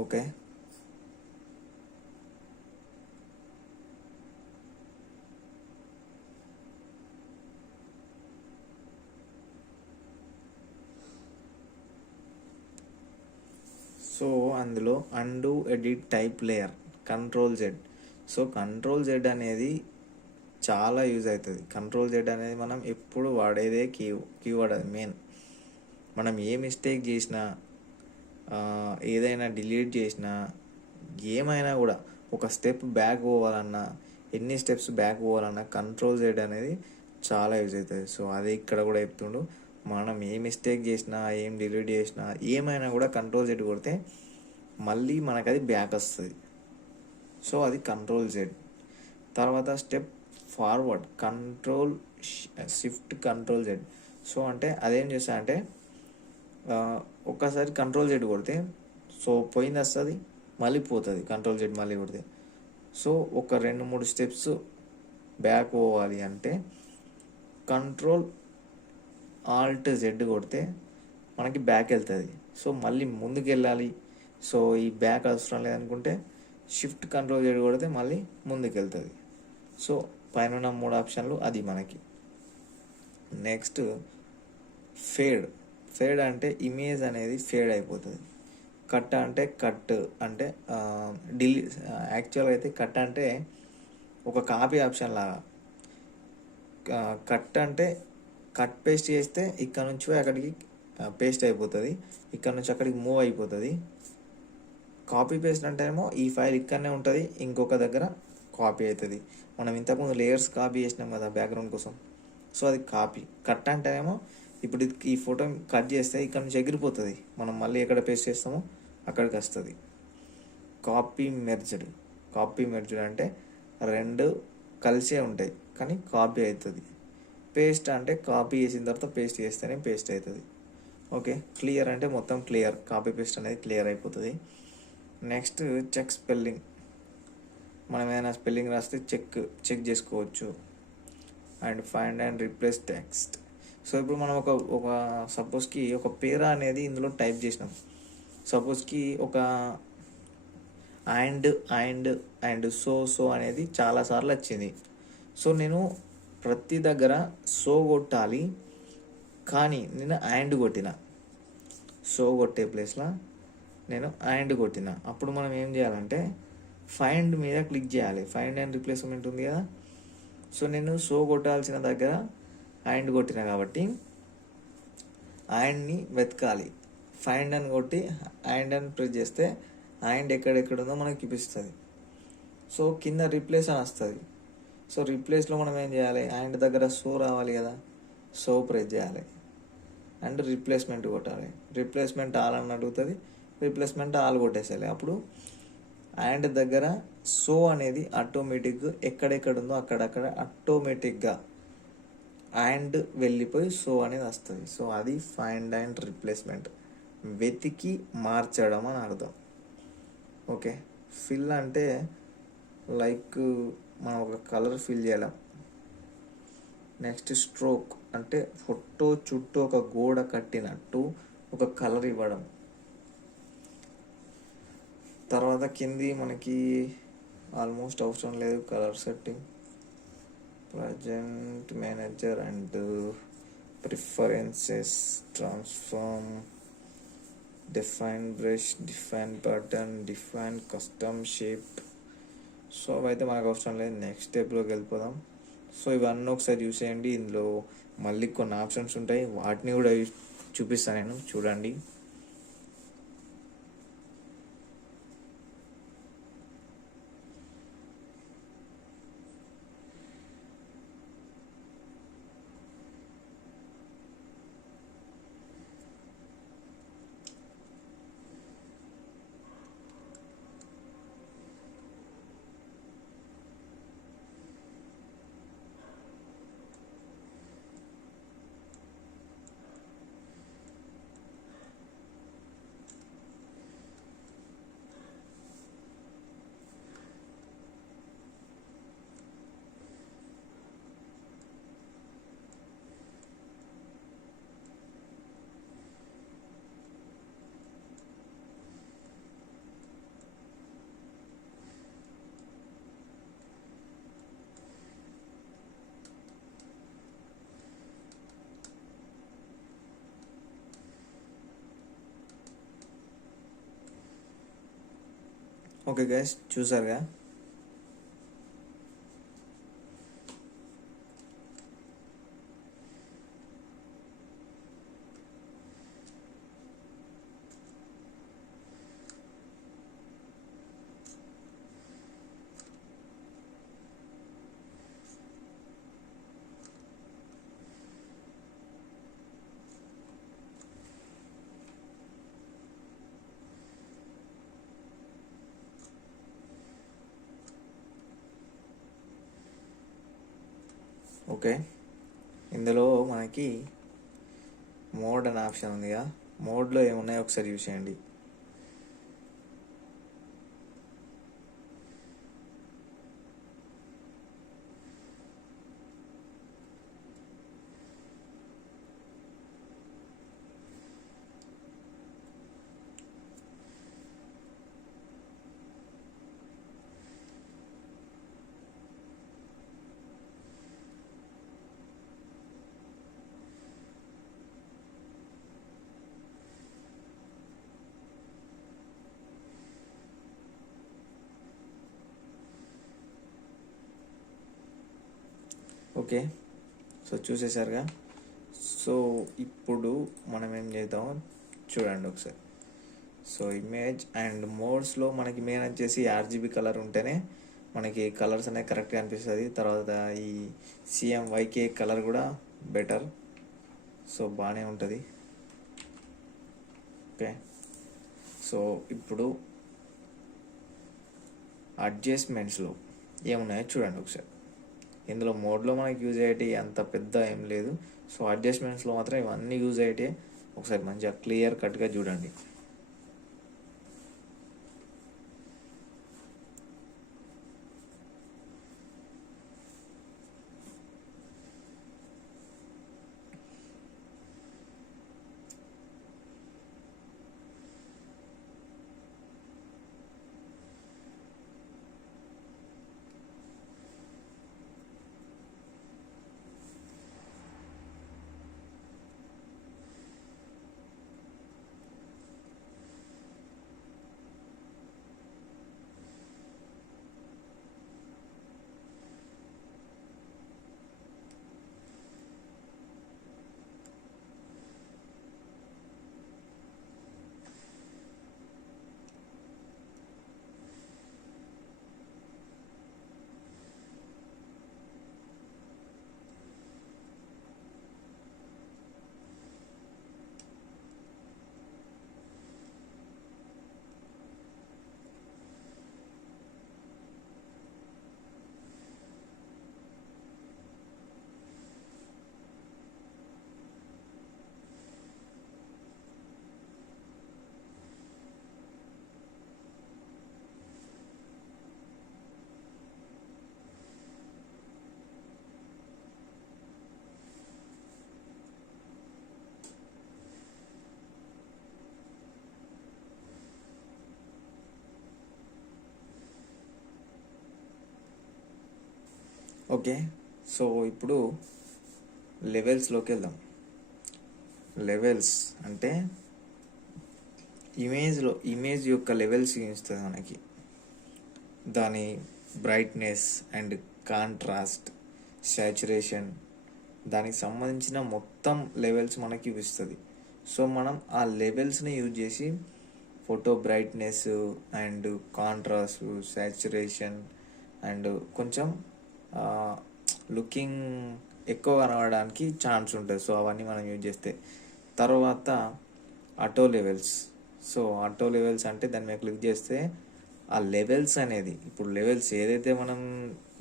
ఓకే. సో అందులో and edit type layer control Z. So control Z అనేది చాలా యూజ్ అవుతుంది. కంట్రోల్ జెడ్ అనేది మనం ఎప్పుడు వాడేదే కీవర్డ్, అది మెయిన్. మనం ఏ మిస్టేక్ చేసినా, ఏదైనా డిలీట్ చేసినా, ఏమైనా కూడా ఒక స్టెప్ బ్యాక్ పోవాలన్నా, ఎన్ని స్టెప్స్ బ్యాక్ పోవాలన్నా కంట్రోల్ జెడ్ అనేది చాలా యూజ్ అవుతుంది. సో అది ఇక్కడ కూడా చెప్తుండు, మనం ఏ మిస్టేక్ చేసినా, ఏం డిలీట్ చేసినా, ఏమైనా కూడా కంట్రోల్ జెడ్ కొడితే మళ్ళీ మనకు అది బ్యాక్ వస్తుంది. సో అది కంట్రోల్ జెడ్. తర్వాత step forward shift control Z. So అంటే అదేం చేస్తా అంటే ఒక్కసారి కంట్రోల్ జెడ్ కొడితే సో పోయింది వస్తుంది, మళ్ళీ పోతుంది కంట్రోల్ జెడ్ మళ్ళీ కొడితే. సో ఒక 2-3 స్టెప్స్ బ్యాక్ పోవాలి అంటే కంట్రోల్ ఆల్ట్ జెడ్ కొడితే మనకి బ్యాక్ వెళ్తుంది. సో మళ్ళీ ముందుకు వెళ్ళాలి, సో ఈ బ్యాక్ అవసరం లేదనుకుంటే షిఫ్ట్ కంట్రోల్ జెడ్ కొడితే మళ్ళీ ముందుకు వెళ్తుంది. సో పైన 3 ఆప్షన్లు అది మనకి. నెక్స్ట్ ఫేడ్ అంటే ఇమేజ్ అనేది ఫేడ్ అయిపోతుంది. కట్ అంటే యాక్చువల్గా అయితే కట్ అంటే ఒక కాపీ ఆప్షన్ లాగా. కట్ అంటే కట్ పేస్ట్ చేస్తే ఇక్కడ నుంచి అక్కడికి పేస్ట్ అయిపోతుంది, ఇక్కడ నుంచి అక్కడికి మూవ్ అయిపోతుంది. కాపీ పేస్ట్ అంటే ఏమో ఈ ఫైల్ ఇక్కడనే ఉంటుంది, ఇంకొక దగ్గర కాపీ అవుతుంది. మనం ఇంతకుముందు లేయర్స్ కాపీ చేసినాం కదా బ్యాక్గ్రౌండ్ కోసం, సో అది కాపీ. కట్ అంటేనేమో ఇప్పుడు ఈ ఫోటో కట్ చేస్తే ఇక్కడ నుంచి ఎగిరిపోతుంది, మనం మళ్ళీ ఎక్కడ పేస్ట్ చేస్తామో అక్కడికి వస్తుంది. కాపీ మెర్జ్డ్ అంటే 2 కలిసే ఉంటాయి కానీ కాపీ అవుతుంది. పేస్ట్ అంటే కాపీ చేసిన తర్వాత పేస్ట్ చేస్తేనే పేస్ట్ అవుతుంది. ఓకే. క్లియర్ అంటే మొత్తం క్లియర్, కాపీ పేస్ట్ అనేది క్లియర్ అయిపోతుంది. నెక్స్ట్ చెక్ స్పెల్లింగ్, మనం ఏదైనా స్పెల్లింగ్ రాస్తే చెక్ చేసుకోవచ్చు. And find and replace text. So ఇప్పుడు మనం ఒక సపోజ్కి ఒక పేరా అనేది ఇందులో టైప్ చేసినాం. సపోజ్కి ఒక అండ్ అండ్ అండ్ సో అనేది చాలాసార్లు వచ్చింది. సో నేను ప్రతి దగ్గర సో కొట్టాలి, కానీ నేను అండ్ కొట్టిన, సో కొట్టే ప్లేస్లో నేను అండ్ కొట్టిన. అప్పుడు మనం ఏం చేయాలంటే ఫైండ్ మీద క్లిక్ చేయాలి. ఫైండ్ అండ్ రీప్లేస్మెంట్ ఉంది కదా. సో నేను సో కొట్టాల్సిన దగ్గర అండ్ కొట్టిన కాబట్టి అండ్ని వెతకాలి. ఫైండ్ అని కొట్టి అండ్ అని ప్రెస్ చేస్తే అండ్ ఎక్కడెక్కడ ఉందో మనకి చూపిస్తుంది. సో కింద రీప్లేస్ అని వస్తుంది. సో రీప్లేస్లో మనం ఏం చేయాలి, అండ్ దగ్గర సో రావాలి కదా, సో ప్రెస్ చేయాలి అండ్ రీప్లేస్మెంట్ కొట్టాలి. రీప్లేస్మెంట్ ఆల్ అని అడుగుతుంది, రీప్లేస్మెంట్ ఆల్ కొట్టేసేయాలి. అప్పుడు అండ్ దగ్గర సో అనేది ఆటోమేటిక్గా ఎక్కడెక్కడ ఉందో అక్కడక్కడ ఆటోమేటిక్గా అండ్ వెళ్ళిపోయి సో అనేది వస్తుంది. సో అది ఫైండ్ అండ్ రీప్లేస్మెంట్, వెతికి మార్చడం అని అర్థం. ఓకే. ఫిల్ అంటే లైక్ మనం ఒక కలర్ ఫిల్ చేయడం. నెక్స్ట్ స్ట్రోక్ అంటే ఫోటో చుట్టూ ఒక గోడ కట్టినట్టు ఒక కలర్ ఇవ్వడం. తర్వాత కింది మనకి ఆల్మోస్ట్ అవసరం లేదు, colour setting, present manager and preferences, transform, define brush, define pattern, define custom shape. So అవైతే మనకు అవసరం లేదు. నెక్స్ట్ స్టెప్లోకి వెళ్ళిపోదాం. సో ఇవన్నీ ఒకసారి చూసేయండి. ఇందులో మళ్ళీ కొన్ని ఆప్షన్స్ ఉంటాయి, వాటిని కూడా చూపిస్తాను నేను, చూడండి. ఓకే గైస్, చూసారుగా. ఓకే, ఇందులో మనకి మోడ్ అనే ఆప్షన్ ఉందిగా. మోడ్లో ఏమున్నాయో ఒకసారి చూసేయండి. Okay, so చూసేసారుగా. సో ఇప్పుడు మనం ఏం చేద్దాం చూడండి ఒకసారి. సో ఇమేజ్ అండ్ మోడ్స్లో మనకి మెయిన్ వచ్చేసి ఆర్జీబీ కలర్ ఉంటేనే మనకి కలర్స్ అనేవి కరెక్ట్గా అనిపిస్తుంది. తర్వాత ఈ CMYK కలర్ కూడా బెటర్, సో బాగానే ఉంటుంది. ఓకే, సో ఇప్పుడు అడ్జస్ట్మెంట్స్లో ఏమున్నాయో చూడండి ఒకసారి. ఇందులో మోడ్లో మనకి యూజ్ అయ్యేటి అంత పెద్ద ఏం లేదు. సో అడ్జస్ట్మెంట్స్లో మాత్రం ఇవన్నీ యూజ్ అయ్యేటి ఒకసారి మంచిగా క్లియర్ కట్గా చూడండి. ఓకే, సో ఇప్పుడు లెవెల్స్లోకి వెళ్దాం. లెవెల్స్ అంటే ఇమేజ్ యొక్క లెవెల్స్ ఇస్తుంది మనకి. దాని బ్రైట్నెస్ అండ్ కాంట్రాస్ట్, సాచురేషన్, దానికి సంబంధించిన మొత్తం లెవెల్స్ మనకి చూపిస్తుంది. సో మనం ఆ లెవెల్స్ని యూజ్ చేసి photo brightness and contrast, saturation and కొంచెం లుకింగ్ ఎక్కువ కనబడడానికి ఛాన్స్ ఉంటుంది. సో అవన్నీ మనం యూజ్ చేస్తే. తర్వాత auto levels. So auto levels అంటే దాని మీద క్లిక్ చేస్తే ఆ లెవెల్స్ అనేది, ఇప్పుడు లెవెల్స్ ఏదైతే మనం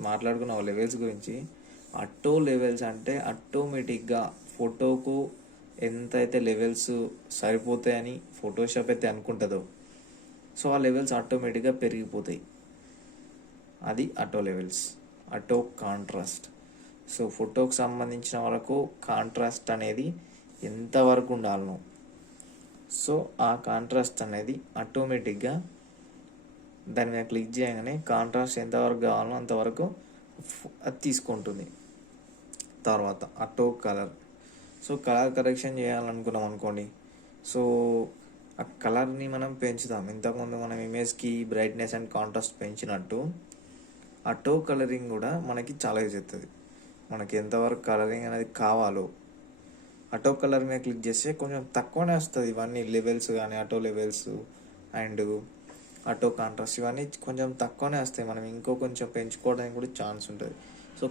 మాట్లాడుకున్నాం లెవెల్స్ గురించి, ఆటో లెవెల్స్ అంటే ఆటోమేటిక్గా ఫోటోకు ఎంతైతే లెవెల్స్ సరిపోతాయని ఫోటోషాప్ అయితే అనుకుంటుందో, సో ఆ లెవెల్స్ ఆటోమేటిక్గా పెరిగిపోతాయి. అది auto levels. Auto contrast. So ఫోటోకి సంబంధించిన వరకు కాంట్రాస్ట్ అనేది ఎంతవరకు ఉండాలనో, సో ఆ కాంట్రాస్ట్ అనేది ఆటోమేటిక్గా దాని మీద క్లిక్ చేయగానే కాంట్రాస్ట్ ఎంతవరకు కావాలో అంతవరకు అది తీసుకుంటుంది. తర్వాత auto colour. So colour correction చేయాలనుకున్నాం అనుకోండి, సో ఆ కలర్ని మనం పెంచుదాం. ఇంతకుముందు మనం ఇమేజ్కి బ్రైట్నెస్ అండ్ కాంట్రాస్ట్ పెంచినట్టు ఆటో కలరింగ్ కూడా మనకి చాలా యూజ్ అవుతుంది. మనకి ఎంతవరకు కలరింగ్ అనేది కావాలో ఆటో కలర్ మీద క్లిక్ చేస్తే కొంచెం తక్కువనే వస్తుంది. ఇవన్నీ లెవెల్స్ కానీ auto levels and auto contrast ఇవన్నీ కొంచెం తక్కువనే వస్తాయి. మనం ఇంకో కొంచెం పెంచుకోవడానికి కూడా ఛాన్స్ ఉంటుంది. సో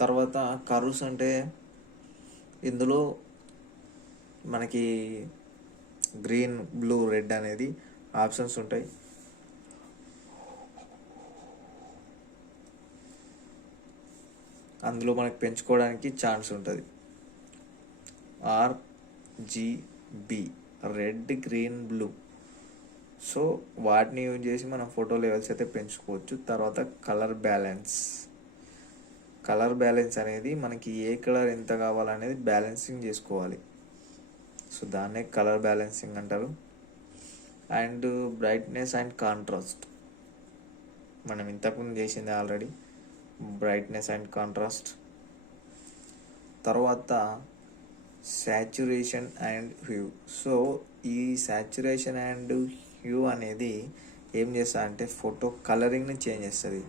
తర్వాత కర్వ్స్ అంటే ఇందులో మనకి గ్రీన్, బ్లూ, రెడ్ అనేది ఆప్షన్స్ ఉంటాయి. అందులో మనకి పెంచుకోవడానికి ఛాన్స్ ఉంటుంది. RGB, red, green, blue. So వాటిని యూజ్ చేసి మనం ఫోటో లెవెల్స్ అయితే పెంచుకోవచ్చు. తర్వాత కలర్ బ్యాలెన్స్. కలర్ బ్యాలెన్స్ అనేది మనకి ఏ కలర్ ఎంత కావాలనేది బ్యాలెన్సింగ్ చేసుకోవాలి. సో దాన్నే కలర్ బ్యాలెన్సింగ్ అంటారు. అండ్ బ్రైట్నెస్ అండ్ కాంట్రాస్ట్ మనం ఇంతకుముందు చేసింది ఆల్రెడీ, బ్రైట్నెస్ అండ్ కాంట్రాస్ట్. తర్వాత సాచురేషన్ అండ్ హ్యూ. సో ఈ సాచురేషన్ అండ్ హ్యూ అనేది ఏం చేస్తా అంటే ఫోటో కలరింగ్ని చేంజ్ చేస్తుంది.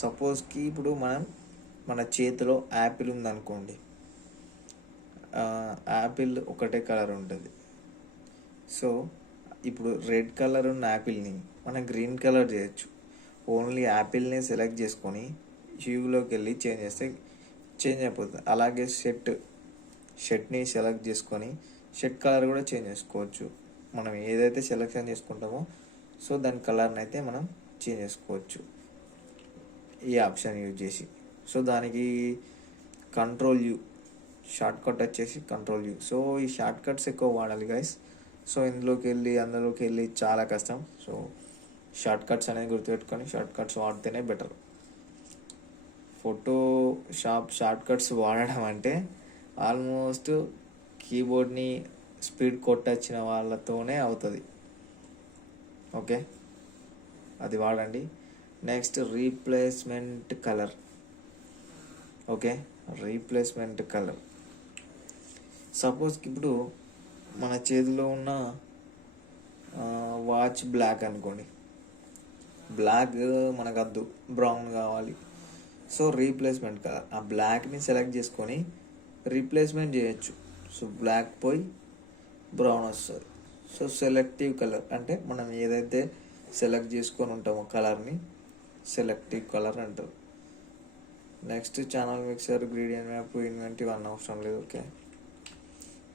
సపోజ్కి ఇప్పుడు మన చేతిలో యాపిల్ ఉందనుకోండి, యాపిల్ ఒకటే కలర్ ఉంటుంది. సో ఇప్పుడు రెడ్ కలర్ ఉన్న యాపిల్ని మనం గ్రీన్ కలర్ చేయొచ్చు. ఓన్లీ యాపిల్ని సెలెక్ట్ చేసుకొని హ్యూలోకి వెళ్ళి చేంజ్ చేస్తే చేంజ్ అయిపోతుంది. అలాగే షర్ట్ని సెలెక్ట్ చేసుకొని షర్ట్ కలర్ కూడా చేంజ్ చేసుకోవచ్చు. మనం ఏదైతే సెలెక్షన్ చేసుకుంటామో సో దాని కలర్ని అయితే మనం చేంజ్ చేసుకోవచ్చు ఈ ఆప్షన్ యూజ్ చేసి. సో దానికి కంట్రోల్ U, షార్ట్ కట్ వచ్చేసి కంట్రోల్ U. సో ఈ షార్ట్ కట్స్ ఎక్కువ వాడాలి గైస్. సో అందులోకి వెళ్ళి చాలా కష్టం. సో షార్ట్ కట్స్ అనేది గుర్తుపెట్టుకొని షార్ట్ కట్స్ వాడితేనే బెటర్. షార్ట్ కట్స్ వాడడం అంటే ఆల్మోస్ట్ కీబోర్డ్ని స్పీడ్ కొట్టొచ్చిన వాళ్ళతోనే అవుతుంది. ఓకే, అది వాడండి. Next replacement colour. Okay, replacement colour. సపోజ్కి ఇప్పుడు మన చేతిలో ఉన్న వాచ్ బ్లాక్ అనుకోండి, బ్లాక్ మనకు వద్దు, బ్రౌన్ కావాలి. సో రీప్లేస్మెంట్ కలర్, ఆ బ్లాక్ని సెలెక్ట్ చేసుకొని రీప్లేస్మెంట్ చేయొచ్చు. సో బ్లాక్ పోయి బ్రౌన్ వస్తుంది. సో సెలెక్టివ్ కలర్ అంటే మనం ఏదైతే సెలెక్ట్ చేసుకొని ఉంటామో కలర్ని సెలెక్టివ్ కలర్ అంటారు. Next channel mixer, gradient map, invent ఇవన్నీ అవసరం లేదు. ఓకే,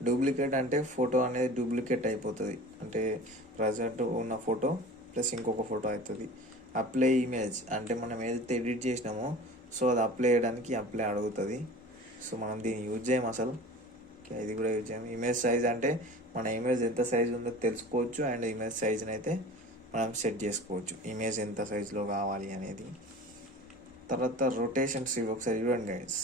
డూప్లికేట్ అంటే ఫోటో అనేది డూప్లికేట్ అయిపోతుంది. అంటే ప్రజెంట్ ఉన్న ఫోటో ప్లస్ ఇంకొక ఫోటో అవుతుంది. అప్లై ఇమేజ్ అంటే మనం ఏదైతే ఎడిట్ చేసినామో సో అది అప్లై చేయడానికి అప్లై అడుగుతుంది. సో మనం దీన్ని యూజ్ చేయము అసలు. ఇది కూడా యూజ్ చేయము. ఇమేజ్ సైజ్ అంటే మన ఇమేజ్ ఎంత సైజ్ ఉందో తెలుసుకోవచ్చు అండ్ ఇమేజ్ సైజ్ని అయితే మనం సెట్ చేసుకోవచ్చు, ఇమేజ్ ఎంత సైజులో కావాలి అనేది. తర్వాత రొటేషన్స్ ఇవి ఒకసారి చూడండి గైస్.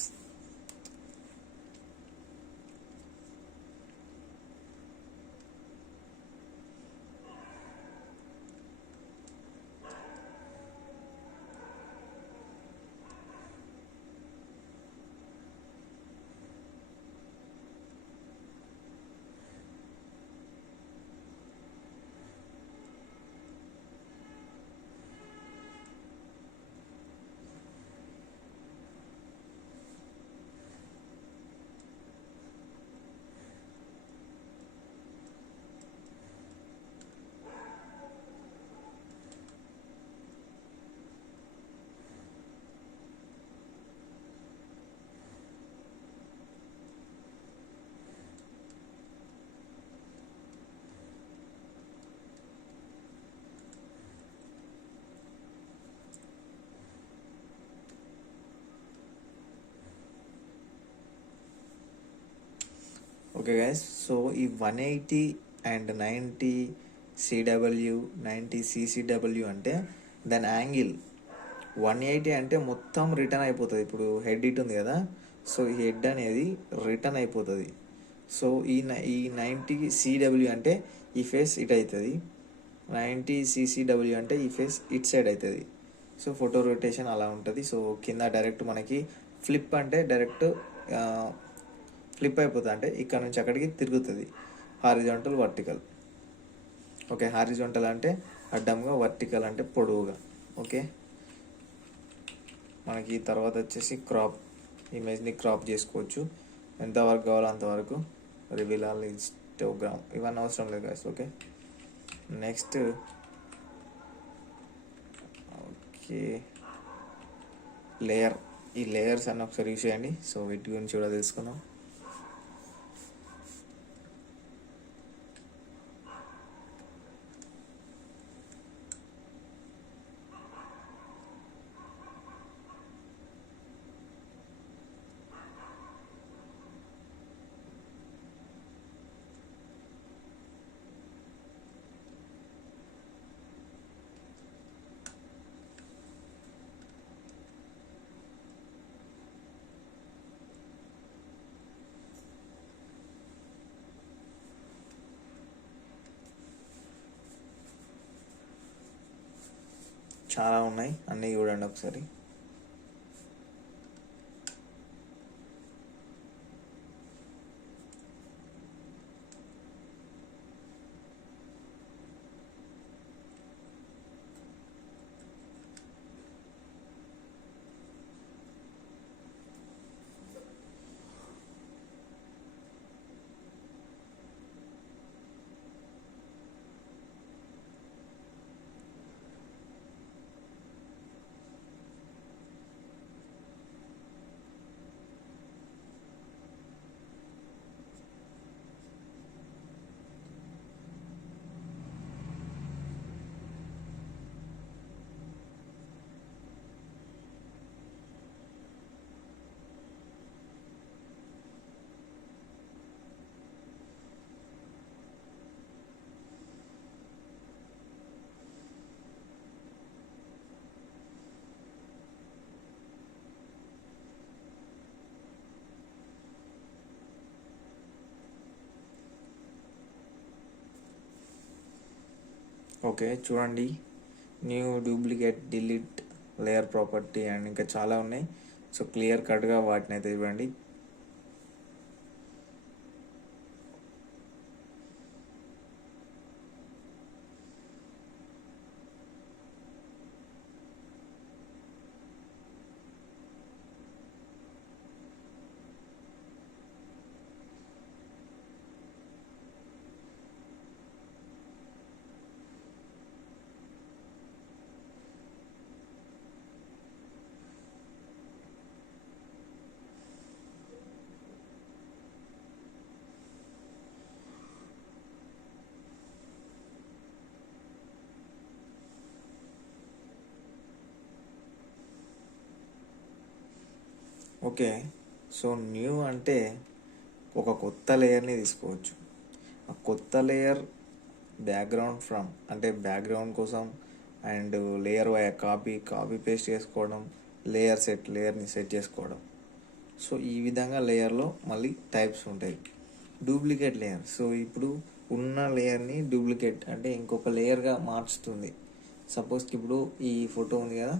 ఓకే గైస్, సో ఈ 180 అండ్ 90 సిడబ్ల్యూ 90 సిసిడబ్ల్యూ అంటే దాని యాంగిల్. 180 అంటే మొత్తం రిటర్న్ అయిపోతుంది. ఇప్పుడు హెడ్ ఇట్ ఉంది కదా, సో ఈ హెడ్ అనేది రిటర్న్ అయిపోతుంది. సో ఈ 90 సిడబ్ల్యూ అంటే ఈ ఫేస్ ఇట్ అవుతుంది, 90 సిసిడబ్ల్యూ అంటే ఈ ఫేస్ ఇట్ సైడ్ అవుతుంది. సో ఫోటో రొటేషన్ అలా ఉంటుంది. సో కింద డైరెక్ట్ మనకి ఫ్లిప్ అంటే డైరెక్ట్ ఫ్లిప్ అయిపోతుంది, అంటే ఇక్కడ నుంచి అక్కడికి తిరుగుతుంది. Horizontal vertical. ఓకే, హారిజాంటల్ అంటే అడ్డంగా, వర్టికల్ అంటే పొడవుగా. ఓకే, మనకి తర్వాత వచ్చేసి క్రాప్, ఇమేజ్ని క్రాప్ చేసుకోవచ్చు ఎంతవరకు కావాలో అంతవరకు. రివీల్ ఆల్ హిస్టోగ్రామ్ ఇవన్నీ అవసరం లేదు guys. Okay, next okay layer. ఈ లేయర్స్ అన్న ఒకసారి యూస్ చేయండి. సో వీటి గురించి కూడా తెలుసుకుందాం. చాలా ఉన్నాయి, అన్నీ చూడండి ఒకసారి. ఓకే చూడండి, new, duplicate, delete, layer property and ఇంకా చాలా ఉన్నాయి. సో క్లియర్ కట్గా వాటిని అయితే చూడండి. ఓకే, సో న్యూ అంటే ఒక కొత్త లేయర్ని తీసుకోవచ్చు. ఆ కొత్త లేయర్ బ్యాక్గ్రౌండ్ ఫ్రమ్ అంటే బ్యాక్గ్రౌండ్ కోసం అండ్ లేయర్ కాపీ పేస్ట్ చేసుకోవడం, లేయర్ని సెట్ చేసుకోవడం. సో ఈ విధంగా లేయర్లో మళ్ళీ టైప్స్ ఉంటాయి. డూప్లికేట్ లేయర్, సో ఇప్పుడు ఉన్న లేయర్ని డూప్లికేట్ అంటే ఇంకొక లేయర్గా మార్చుతుంది. సపోజ్కి ఇప్పుడు ఈ ఫోటో ఉంది కదా,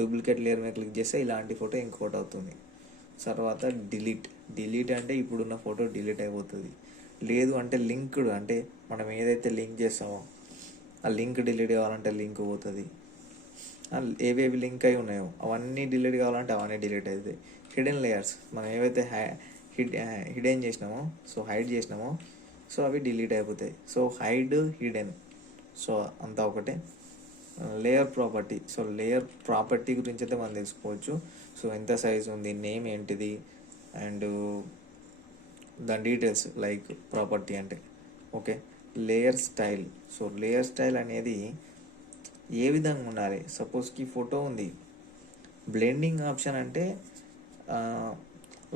డూప్లికేట్ లేయర్ మీద క్లిక్ చేస్తే ఇలాంటి ఫోటో ఇంకోటి అవుతుంది. తర్వాత డిలీట్ అంటే ఇప్పుడున్న ఫోటో డిలీట్ అయిపోతుంది. లేదు అంటే లింక్డ్ అంటే మనం ఏదైతే లింక్ చేస్తామో ఆ లింక్ డిలీట్ కావాలంటే లింక్ పోతుంది. ఏవేవి లింక్ అయి ఉన్నాయో అవన్నీ డిలీట్ కావాలంటే అవన్నీ డిలీట్ అవుతాయి. హిడెన్ లేయర్స్, మనం ఏవైతే హిడెన్ చేసినామో, సో హైడ్ చేసినామో, సో అవి డిలీట్ అయిపోతాయి. సో హిడెన్, సో అంతా ఒకటే. Layer property, so layer property గురించి అయితే మనం తెలుసుకోవచ్చు. సో ఎంత సైజ్ ఉంది, నేమ్ ఏంటిది అండ్ దాని డీటెయిల్స్ లైక్ ప్రాపర్టీ అంటే. Okay, layer style, so layer style అనేది ఏ విధంగా ఉండాలి. సపోజ్కి ఫోటో ఉంది, బ్లెండింగ్ ఆప్షన్ అంటే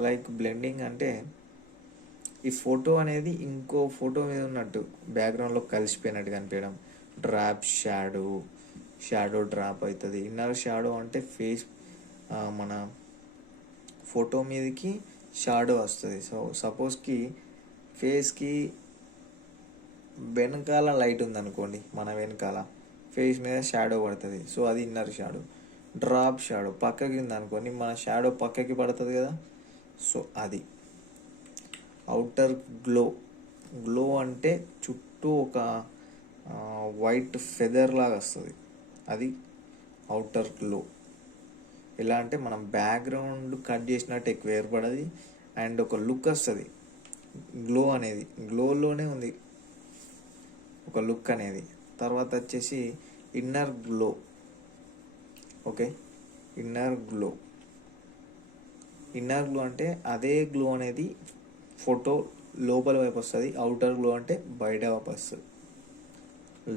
లైక్ బ్లెండింగ్ అంటే ఈ ఫోటో అనేది ఇంకో ఫోటో మీద ఉన్నట్టు బ్యాక్గ్రౌండ్లో కలిసిపోయినట్టు కనిపించడం. డ్రాప్ షాడో, షాడో డ్రాప్ అవుతుంది. ఇన్నర్ షాడో అంటే ఫేస్, మన ఫోటో మీదకి షాడో వస్తుంది. సో సపోజ్కి ఫేస్కి వెనకాల లైట్ ఉందనుకోండి, మన వెనకాల ఫేస్ మీద షాడో పడుతుంది. సో అది ఇన్నర్ షాడో. డ్రాప్ షాడో పక్కకి ఉందనుకోండి, మన షాడో పక్కకి పడుతుంది కదా, సో అది. అవుటర్ గ్లో, గ్లో అంటే చుట్టూ ఒక వైట్ ఫెదర్ లాగా వస్తుంది, అది అవుటర్ గ్లో. ఎలా అంటే మనం బ్యాక్గ్రౌండ్ కట్ చేసినట్టు ఎక్కువ ఏర్పడది అండ్ ఒక లుక్ వస్తుంది. గ్లో అనేది గ్లోలోనే ఉంది ఒక లుక్ అనేది. తర్వాత వచ్చేసి inner glow. Okay, inner glow. Inner glow అంటే అదే గ్లో అనేది ఫోటో లోపల వైపు వస్తుంది. అవుటర్ గ్లో అంటే బయట వైపు వస్తుంది.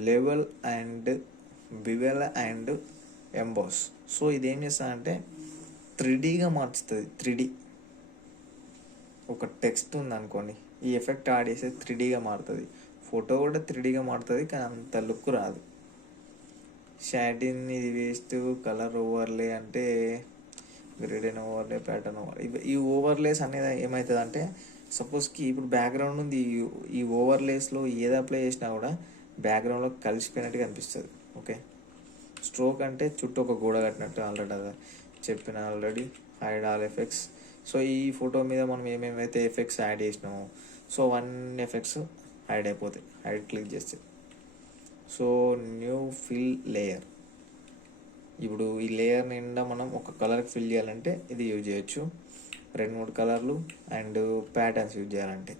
Level and bevel and emboss. So ఇదేం చేస్తుందంటే 3Dగా మార్చుతుంది. 3D ఒక టెక్స్ట్ ఉంది అనుకోండి, ఈ ఎఫెక్ట్ యాడ్ చేస్తే 3Dగా మారుతుంది. ఫోటో కూడా 3Dగా మారుతుంది, కానీ అంత లుక్ రాదు. షాటిన్ ఇది వేస్ట్. కలర్ ఓవర్లే అంటే గ్రేడెన్ ఓవర్లే, ప్యాటర్న్ ఓవర్, ఈ ఓవర్లేస్ అనేది ఏమవుతుంది అంటే, సపోజ్కి ఇప్పుడు బ్యాక్గ్రౌండ్ ఉంది, ఈ ఓవర్లేస్లో ఏది అప్లై చేసినా కూడా బ్యాక్గ్రౌండ్లో కలిసిపోయినట్టుగా అనిపిస్తుంది. ఓకే, స్ట్రోక్ అంటే చుట్టూ ఒక గోడ కట్టినట్టు, already hide all effects. So ఈ ఫోటో మీద మనం ఏమేమైతే ఎఫెక్ట్స్ యాడ్ చేసినామో, సో 1 ఎఫెక్ట్స్ హైడ్ అయిపోతాయి హైడ్ క్లిక్ చేస్తే. So new fill layer. ఇప్పుడు ఈ లేయర్ నిండా మనం ఒక కలర్కి ఫిల్ చేయాలంటే ఇది యూజ్ చేయొచ్చు. 2-3 కలర్లు. అండ్ ప్యాటర్న్స్ యూజ్ చేయాలంటే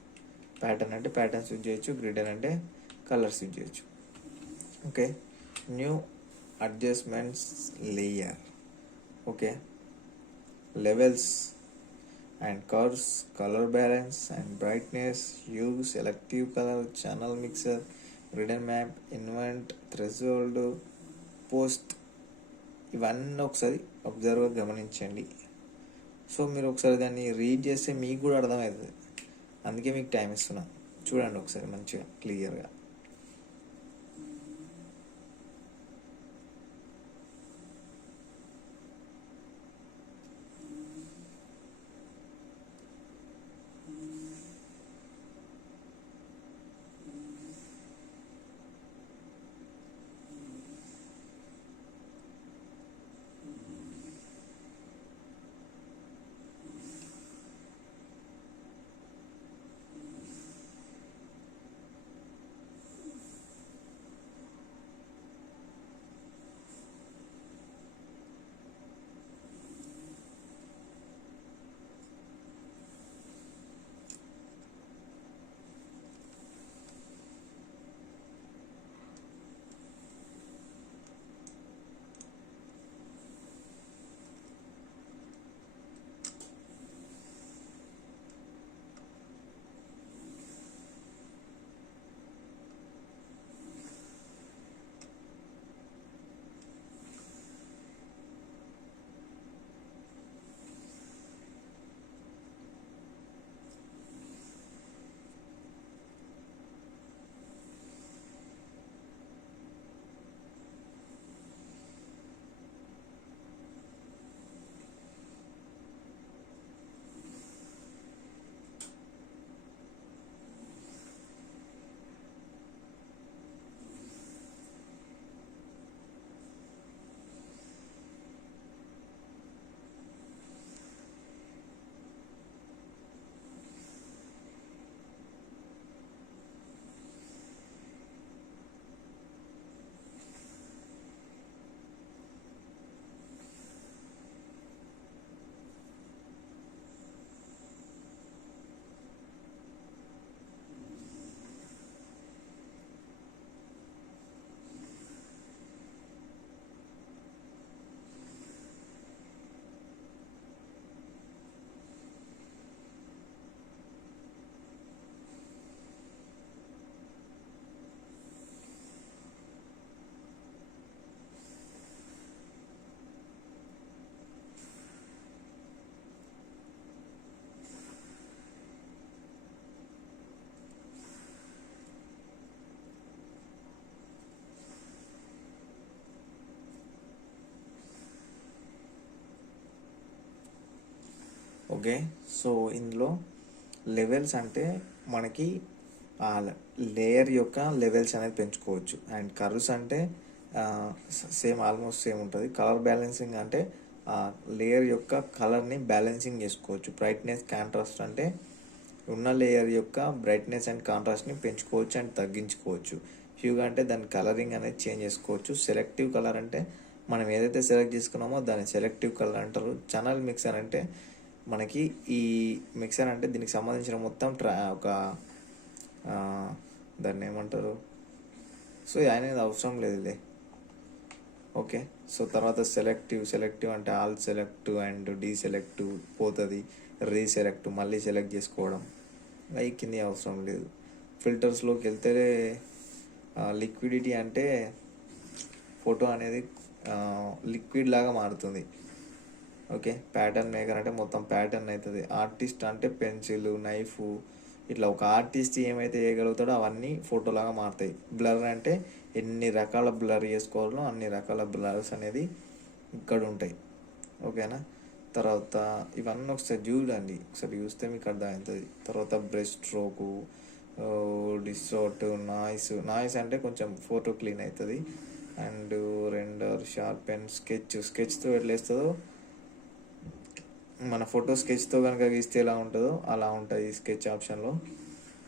ప్యాటర్న్స్ యూజ్ చేయొచ్చు. గ్రిడర్ అంటే కలర్స్ యూజ్ చేయొచ్చు. Okay, new adjustments layer. Okay, levels and curves, colour balance and brightness, hue, selective colour, channel mixer, gradient map, invert, threshold, post. ఇవన్నీ ఒకసారి అబ్జర్వ్గా గమనించండి. So మీరు ఒకసారి దాన్ని రీడ్ చేస్తే మీకు కూడా అర్థమవుతుంది. అందుకే మీకు టైం ఇస్తున్నా, చూడండి ఒకసారి మంచిగా క్లియర్గా. ఓకే. సో ఇందులో లెవెల్స్ అంటే మనకి ఆ లేయర్ యొక్క లెవెల్స్ అనేది పెంచుకోవచ్చు. అండ్ కర్వ్స్ అంటే సేమ్ ఆల్మోస్ట్ సేమ్ ఉంటుంది. కలర్ బ్యాలెన్సింగ్ అంటే ఆ లేయర్ యొక్క కలర్ని బ్యాలెన్సింగ్ చేసుకోవచ్చు. బ్రైట్నెస్ కాంట్రాస్ట్ అంటే ఉన్న లేయర్ యొక్క బ్రైట్నెస్ అండ్ కాంట్రాస్ట్ని పెంచుకోవచ్చు అండ్ తగ్గించుకోవచ్చు. హ్యూగా అంటే దాని కలరింగ్ అనేది చేంజ్ చేసుకోవచ్చు. సెలెక్టివ్ కలర్ అంటే మనం ఏదైతే సెలెక్ట్ చేసుకున్నామో దాన్ని సెలెక్టివ్ కలర్ అంటారు. ఛానల్ మిక్సర్ అంటే మనకి ఈ మిక్సర్ అంటే దీనికి సంబంధించిన మొత్తం ఒక దాన్ని ఏమంటారు, సో అనేది అవసరం లేదులే. ఓకే. సో తర్వాత సెలెక్టివ్ అంటే ఆల్ సెలెక్టివ్ అండ్ డీసెలెక్టివ్ పోతుంది, రీసెలెక్ట్ మళ్ళీ సెలెక్ట్ చేసుకోవడం అవి కింద అవసరం లేదు. ఫిల్టర్స్లోకి వెళ్తే లిక్విడిటీ అంటే ఫోటో అనేది లిక్విడ్ లాగా మారుతుంది. ఓకే. ప్యాటర్న్ మేకర్ అంటే మొత్తం ప్యాటర్న్ అవుతుంది. ఆర్టిస్ట్ అంటే పెన్సిల్, నైఫ్, ఇట్లా ఒక ఆర్టిస్ట్ ఏమైతే చేయగలుగుతాడో అవన్నీ ఫోటోలాగా మారుతాయి. బ్లర్ అంటే ఎన్ని రకాల బ్లర్ చేసుకోవాలో అన్ని రకాల బ్లర్స్ అనేది ఇక్కడ ఉంటాయి. ఓకేనా. తర్వాత ఇవన్నీ ఒకసారి చూడండి, ఒకసారి చూస్తే మీకు అర్థమవుతుంది. తర్వాత బ్రష్ స్ట్రోకు, డిస్టార్ట్, నాయిస్ అంటే కొంచెం ఫోటో క్లీన్ అవుతుంది. అండ్ రెండర్, షార్పెన్, స్కెచ్తో ఎట్లా వేస్తుందో మన ఫోటో స్కెచ్తో కనుక గీస్తే ఎలా ఉంటుందో అలా ఉంటుంది స్కెచ్ ఆప్షన్లో.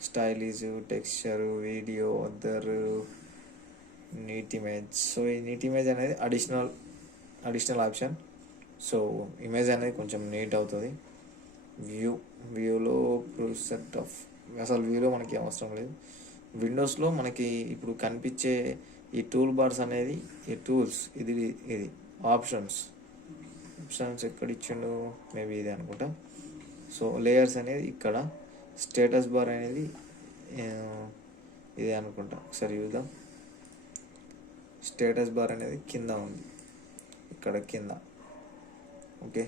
Stylish, texture, video, other, neat image. So ఈ నీట్ ఇమేజ్ అనేది అడిషనల్ ఆప్షన్. సో ఇమేజ్ అనేది కొంచెం నీట్ అవుతుంది. వ్యూలో సెట్ ఆఫ్ అసలు వ్యూలో మనకి అవసరం లేదు. విండోస్లో మనకి ఇప్పుడు కనిపించే ఈ టూల్ బార్స్ అనేది ఈ టూల్స్ ఇది ఆప్షన్స్ ఎక్కడ ఇచ్చిండు, మేబీ ఇది అనుకుంటా. సో లేయర్స్ అనేది ఇక్కడ, స్టేటస్ బార్ అనేది ఇదే అనుకుంటా. ఒకసారి చూద్దాం. స్టేటస్ బార్ అనేది కింద ఉంది, ఇక్కడ కింద. ఓకే.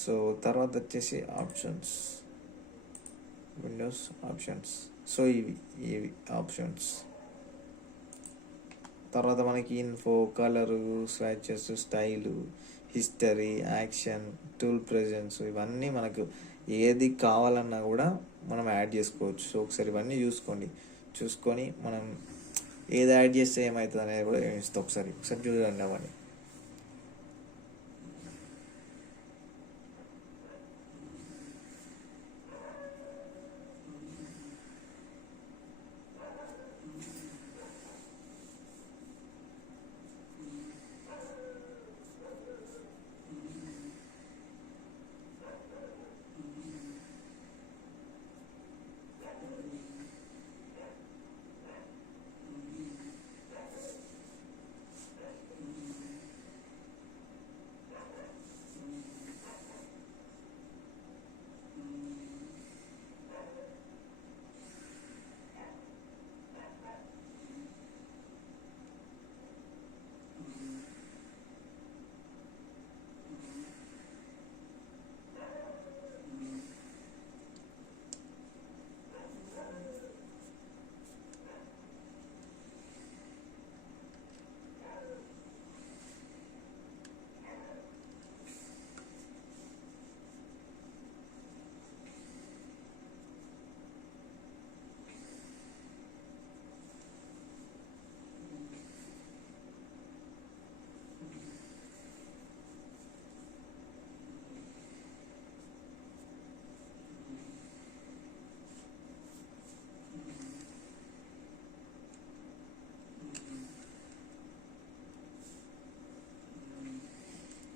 సో తర్వాత వచ్చేసి ఆప్షన్స్, విండోస్ ఆప్షన్స్. సో ఇవి ఆప్షన్స్. తర్వాత మనకి info, colour, swatches, style, history, action, tool presence, ఇవన్నీ మనకు ఏది కావాలన్నా కూడా మనం యాడ్ చేసుకోవచ్చు. సో ఒకసారి ఇవన్నీ చూసుకొని మనం ఏది యాడ్ చేస్తే ఏమవుతుంది అనేది కూడా ఇస్తాం. ఒకసారి చూడండి అవన్నీ.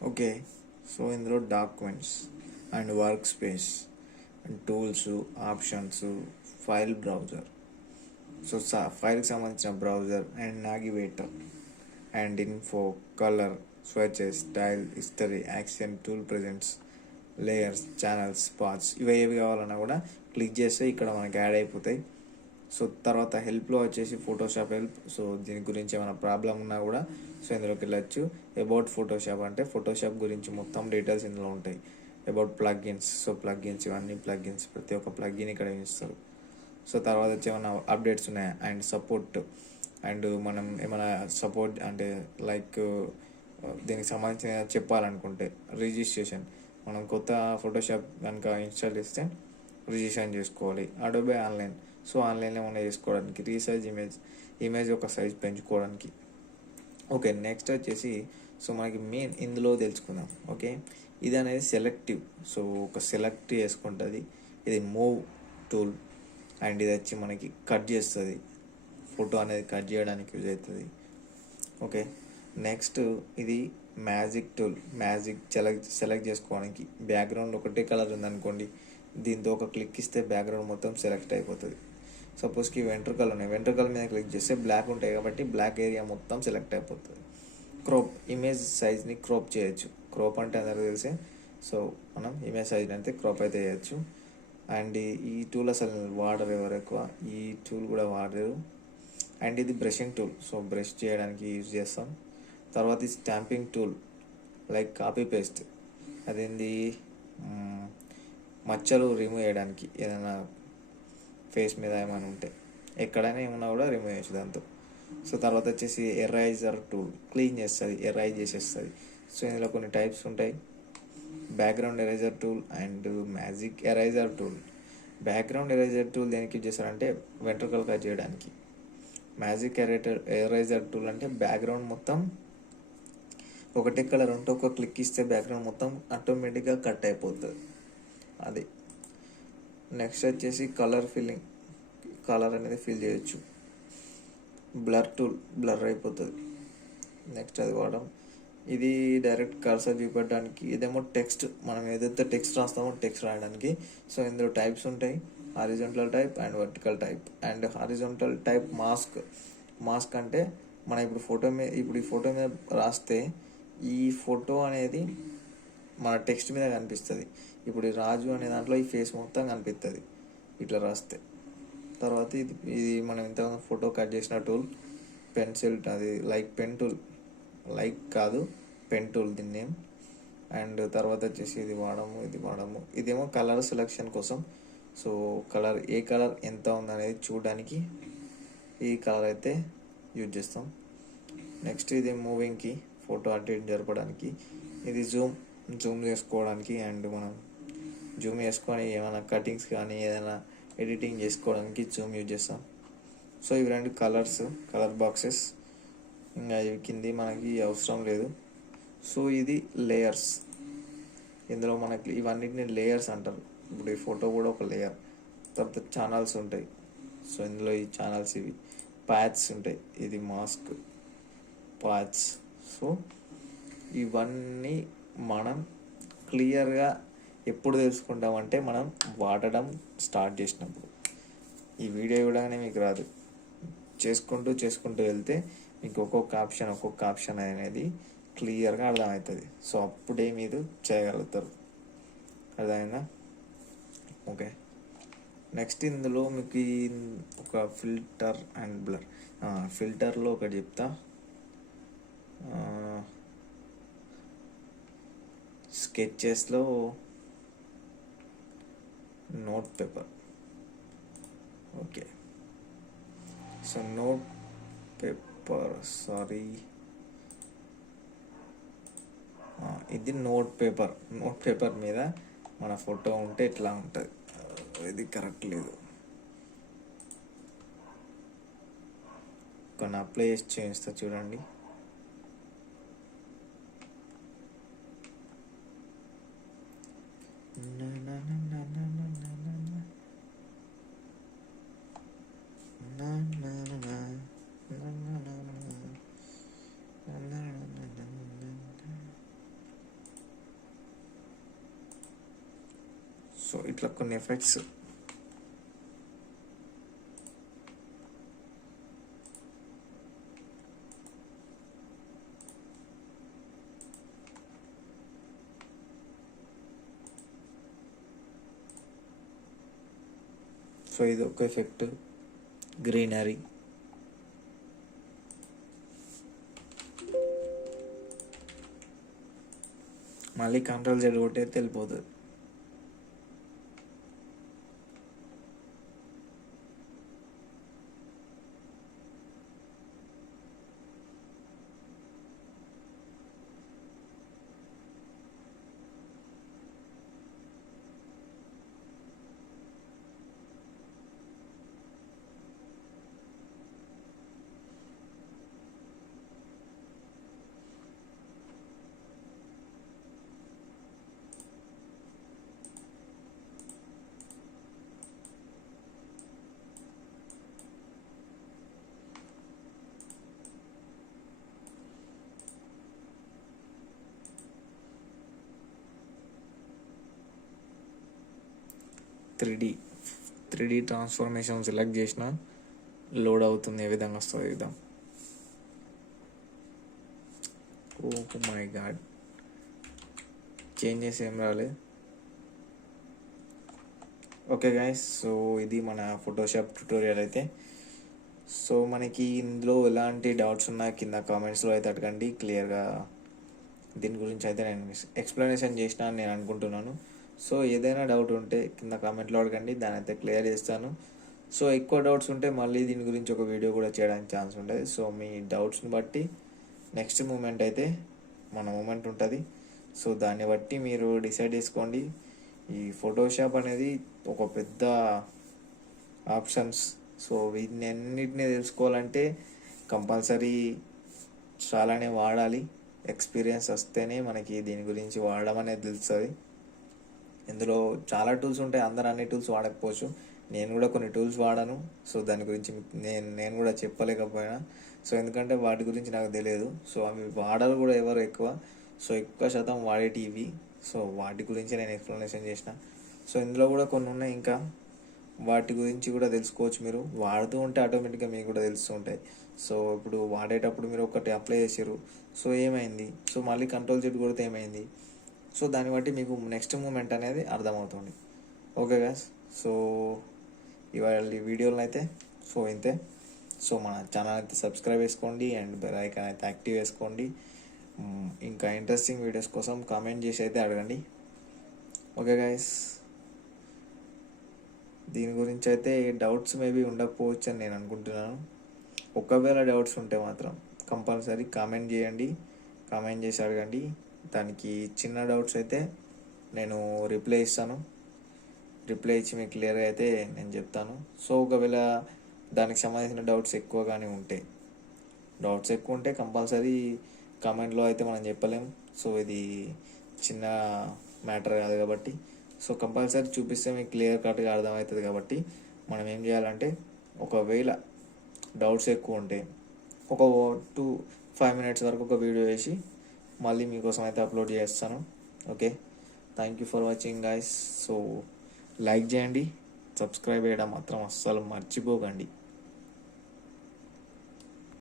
ఓకే. సో ఇందులో documents and workspace and tools, options, file browser. So ఫైల్కి సంబంధించిన browser and navigator and info, colour, swatches, style, history, action, tool presets, layers, channels, paths, ఇవి కావాలన్నా కూడా క్లిక్ చేస్తే ఇక్కడ మనకి యాడ్ అయిపోతాయి. సో తర్వాత హెల్ప్లో వచ్చేసి ఫోటోషాప్ హెల్ప్. సో దీని గురించి ఏమైనా ప్రాబ్లం ఉన్నా కూడా సో ఇందులోకి వెళ్ళచ్చు. అబౌట్ ఫోటోషాప్ అంటే ఫోటోషాప్ గురించి మొత్తం డీటెయిల్స్ ఇందులో ఉంటాయి. అబౌట్ ప్లగ్గిన్స్, సో ప్లగ్గిన్స్, ఇవన్నీ ప్లగ్గిన్స్, ప్రతి ఒక్క ప్లగ్గిన్ ఇక్కడ ఇస్తారు. సో తర్వాత వచ్చి ఏమైనా అప్డేట్స్ ఉన్నాయా అండ్ సపోర్ట్, అండ్ మనం ఏమైనా సపోర్ట్ అంటే లైక్ దీనికి సంబంధించిన చెప్పాలనుకుంటే రిజిస్ట్రేషన్, మనం కొత్త ఫోటోషాప్ కనుక ఇన్స్టాల్ చేస్తే రిజిస్ట్రేషన్ చేసుకోవాలి. అడోబే ఆన్లైన్, సో ఆన్లైన్లో ఏమైనా చేసుకోవడానికి, రీసైజ్ ఇమేజ్ ఒక సైజ్ పెంచుకోవడానికి. ఓకే, నెక్స్ట్ వచ్చేసి సో మనకి మెయిన్ ఇందులో తెలుసుకుందాం. ఓకే, ఇది అనేది సెలెక్టివ్, సో ఒక సెలెక్ట్ చేసుకుంటుంది. ఇది మూవ్ టూల్, అండ్ ఇది వచ్చి మనకి కట్ చేస్తుంది, ఫోటో అనేది కట్ చేయడానికి యూజ్ అవుతుంది. ఓకే, నెక్స్ట్ ఇది మ్యాజిక్ టూల్, మ్యాజిక్ సెలెక్ట్ చేసుకోవడానికి. బ్యాక్గ్రౌండ్ ఒకటే కలర్ ఉందనుకోండి, దీంతో ఒక క్లిక్ ఇస్తే బ్యాక్గ్రౌండ్ మొత్తం సెలెక్ట్ అయిపోతుంది. సపోజ్కి వెంట్రుకలు ఉన్నాయి, వెంట్రుకల మీద క్లిక్ చేస్తే బ్లాక్ ఉంటాయి కాబట్టి బ్లాక్ ఏరియా మొత్తం సెలెక్ట్ అయిపోతుంది. క్రాప్, ఇమేజ్ సైజ్ని క్రాప్ చేయొచ్చు. క్రాప్ అంటే అందరికీ తెలిసే, సో మనం ఇమేజ్ సైజ్ అయితే క్రాప్ అయితే చేయొచ్చు. అండ్ ఈ టూల్ అసలు వాడరు ఎవరు ఎక్కువ, ఈ టూల్ కూడా వాడరు. అండ్ ఇది బ్రషింగ్ టూల్, సో బ్రష్ చేయడానికి యూజ్ చేస్తాం. తర్వాత ఈ stamping tool, like copy paste, అదేంది మచ్చలు రిమూవ్ చేయడానికి, ఏదైనా ఫేస్ మీద ఏమైనా ఉంటే ఎక్కడైనా ఏమన్నా కూడా రిమూవ్ చేయొచ్చు దాంతో. సో తర్వాత వచ్చేసి ఎరైజర్ టూల్, క్లీన్ చేస్తుంది, ఎరైజ్ చేసేస్తుంది. సో ఇందులో కొన్ని టైప్స్ ఉంటాయి, background eraser tool and magic eraser tool. Background eraser tool దేనికి యూజ్ చేస్తారంటే వెంట్రుకలు కట్ చేయడానికి. మ్యాజిక్ ఎరైజర్ టూల్ అంటే బ్యాక్గ్రౌండ్ మొత్తం ఒకటే కలర్ ఉంటే ఒక క్లిక్ ఇస్తే బ్యాక్గ్రౌండ్ మొత్తం ఆటోమేటిక్గా కట్ అయిపోతుంది అది. నెక్స్ట్ వచ్చేసి కలర్ ఫిల్లింగ్, కలర్ అనేది ఫిల్ చేయొచ్చు. బ్లర్ టూల్, బ్లర్ అయిపోతుంది. నెక్స్ట్ అది వాడడం, ఇది డైరెక్ట్ కర్సర్ చూపెట్టడానికి. ఇదేమో టెక్స్ట్, మనం ఏదైతే టెక్స్ట్ రాస్తామో టెక్స్ట్ రాయడానికి. సో ఇందులో టైప్స్ ఉంటాయి, horizontal type and vertical type. And horizontal type mask అంటే మనం ఇప్పుడు ఈ ఫోటో మీద రాస్తే ఈ ఫోటో అనేది మన టెక్స్ట్ మీద కనిపిస్తుంది. ఇప్పుడు రాజు అనే దాంట్లో ఈ ఫేస్ మొత్తం కనిపిస్తుంది ఇట్లా రాస్తే. తర్వాత ఇది మనం ఇంత ఫోటో కట్ చేసిన టూల్, పెన్సిల్, అది లైక్ పెన్ టూల్, లైక్ కాదు పెన్ టూల్ దీని నేమ్. అండ్ తర్వాత వచ్చేసి ఇది వాడము, ఇదేమో కలర్ సెలెక్షన్ కోసం. సో ఏ కలర్ ఎంత ఉందనేది చూడడానికి ఈ కలర్ అయితే యూజ్ చేస్తాం. నెక్స్ట్ ఇది మూవింగ్కి, ఫోటో అటు ఇటు జరపడానికి. ఇది జూమ్ చేసుకోవడానికి, అండ్ మనం జూమ్ చేసుకొని ఏమైనా కటింగ్స్ కానీ ఏదైనా ఎడిటింగ్ చేసుకోవడానికి జూమ్ యూజ్ చేస్తాం. సో ఇవి రెండు కలర్ బాక్సెస్, ఇంకా ఇవి కింది మనకి అవసరం లేదు. సో ఇది లేయర్స్, ఇందులో మనకి ఇవన్నిటిని లేయర్స్ అంటారు. ఇప్పుడు ఈ ఫోటో కూడా ఒక లేయర్. తర్వాత ఛానల్స్ ఉంటాయి, సో ఇందులో ఈ ఛానల్స్ ఇవి ప్యాచ్స్ ఉంటాయి, ఇది మాస్క్ ప్యాచ్. సో ఇవన్నీ మనం క్లియర్గా ఎప్పుడు తెలుసుకుంటామంటే మనం వాడడం స్టార్ట్ చేసినప్పుడు. ఈ వీడియో ఇవ్వగానే మీకు రాదు, చేసుకుంటూ వెళ్తే మీకు ఒక్కొక్క ఆప్షన్ అనేది క్లియర్గా అర్థమవుతుంది. సో అప్పుడే మీరు చేయగలుగుతారు, అర్థమైందా? ఓకే, నెక్స్ట్ ఇందులో మీకు ఒక ఫిల్టర్ అండ్ బ్లర్. ఫిల్టర్లో ఒకటి చెప్తా, స్కెచెస్లో note paper. Okay, so note ఇది నోట్ పేపర్ మీద మన ఫోటో ఉంటే ఇట్లా ఉంటుంది. ఇది కరెక్ట్ లేదు, కొన్ని అప్లై చేసి చేయిస్తా చూడండి. సో ఇట్లా కొన్ని ఎఫెక్ట్స్, సో ఇది ఒక ఎఫెక్ట్, గ్రీనరీ. మళ్ళీ కంట్రోల్ Z కొట్టే తెలిపోతుంది. త్రీ డీ ట్రాన్స్ఫర్మేషన్ సెలెక్ట్ చేసిన లోడ్ అవుతుంది. ఏ విధంగా వస్తుంది చూద్దాం. ఓ మై గాడ్, చేంజెస్ ఏం రాలేదు. ఓకే గైస్, సో ఇది మన ఫోటోషాప్ ట్యూటోరియల్ అయితే. సో మనకి ఇందులో ఎలాంటి డౌట్స్ ఉన్నా కింద కామెంట్స్లో అయితే అడగండి. క్లియర్గా దీని గురించి అయితే నేను ఎక్స్ప్లెనేషన్ చేసిన అని నేను అనుకుంటున్నాను. సో ఏదైనా డౌట్ ఉంటే కింద కామెంట్లో అడగండి, దాని అయితే క్లియర్ చేస్తాను. సో ఎక్కువ డౌట్స్ ఉంటే మళ్ళీ దీని గురించి ఒక వీడియో కూడా చేయడానికి ఛాన్స్ ఉంటుంది. సో మీ డౌట్స్ని బట్టి నెక్స్ట్ మూమెంట్ అయితే మన మూమెంట్ ఉంటుంది. సో దాన్ని బట్టి మీరు డిసైడ్ చేసుకోండి. ఈ ఫోటోషాప్ అనేది ఒక పెద్ద ఆప్షన్స్. సో వీటిని అన్నిటినీ తెలుసుకోవాలంటే కంపల్సరీ చాలానే వాడాలి. ఎక్స్పీరియన్స్ వస్తేనే మనకి దీని గురించి వాడడం అనేది తెలుస్తుంది. ఇందులో చాలా టూల్స్ ఉంటాయి, అందరూ అన్ని టూల్స్ వాడకపోవచ్చు. నేను కూడా కొన్ని టూల్స్ వాడాను. సో దాని గురించి నేను కూడా చెప్పలేకపోయినా. సో ఎందుకంటే వాటి గురించి నాకు తెలియదు. సో అవి వాడరు కూడా ఎవరు ఎక్కువ. సో ఎక్కువ శాతం వాడేటివి. సో వాటి గురించి నేను ఎక్స్ప్లెనేషన్ చేసిన. సో ఇందులో కూడా కొన్ని ఉన్నాయి, ఇంకా వాటి గురించి కూడా తెలుసుకోవచ్చు. మీరు వాడుతూ ఉంటే ఆటోమేటిక్గా మీకు కూడా తెలుస్తూ ఉంటాయి. సో ఇప్పుడు వాడేటప్పుడు మీరు ఒకటి అప్లై చేసారు, సో ఏమైంది, సో మళ్ళీ కంట్రోల్ Z కొడితే ఏమైంది, సో దాన్ని బట్టి మీకు నెక్స్ట్ మూమెంట్ అనేది అర్థమవుతుంది. ఓకే గాయ్స్, సో ఇవాళ వీడియోలో అయితే సో ఇంతే. సో మన ఛానల్ అయితే సబ్స్క్రైబ్ చేసుకోండి అండ్ బెల్ ఐకాన్ అయితే యాక్టివ్ చేసుకోండి. ఇంకా ఇంట్రెస్టింగ్ వీడియోస్ కోసం కామెంట్ చేసి అయితే అడగండి. ఓకే గైస్, దీని గురించి అయితే డౌట్స్ మేబీ ఉండకపోవచ్చు అని నేను అనుకుంటున్నాను. ఒకవేళ డౌట్స్ ఉంటే మాత్రం కంపల్సరీ కామెంట్ చేయండి, కామెంట్ చేసి అడగండి. దానికి చిన్న డౌట్స్ అయితే నేను రిప్లై ఇస్తాను. రిప్లై ఇచ్చి మీకు క్లియర్గా అయితే నేను చెప్తాను. సో ఒకవేళ దానికి సంబంధించిన డౌట్స్ ఎక్కువగానే ఉంటాయి, డౌట్స్ ఎక్కువ ఉంటే కంపల్సరీ కామెంట్లో అయితే మనం చెప్పలేం. సో ఇది చిన్న మ్యాటర్ కాదు కాబట్టి సో కంపల్సరీ చూపిస్తే మీకు క్లియర్ కట్గా అర్థమవుతుంది. కాబట్టి మనం ఏం చేయాలంటే ఒకవేళ డౌట్స్ ఎక్కువ ఉంటే ఒక 2-5 minutes వరకు ఒక వీడియో వేసి మళ్ళీ మీకోసం అయితే అప్లోడ్ చేస్తాను. Okay, thank you for watching guys. So like చేయండి, సబ్స్క్రైబ్ చేయడం మాత్రం అస్సలు మర్చిపోకండి.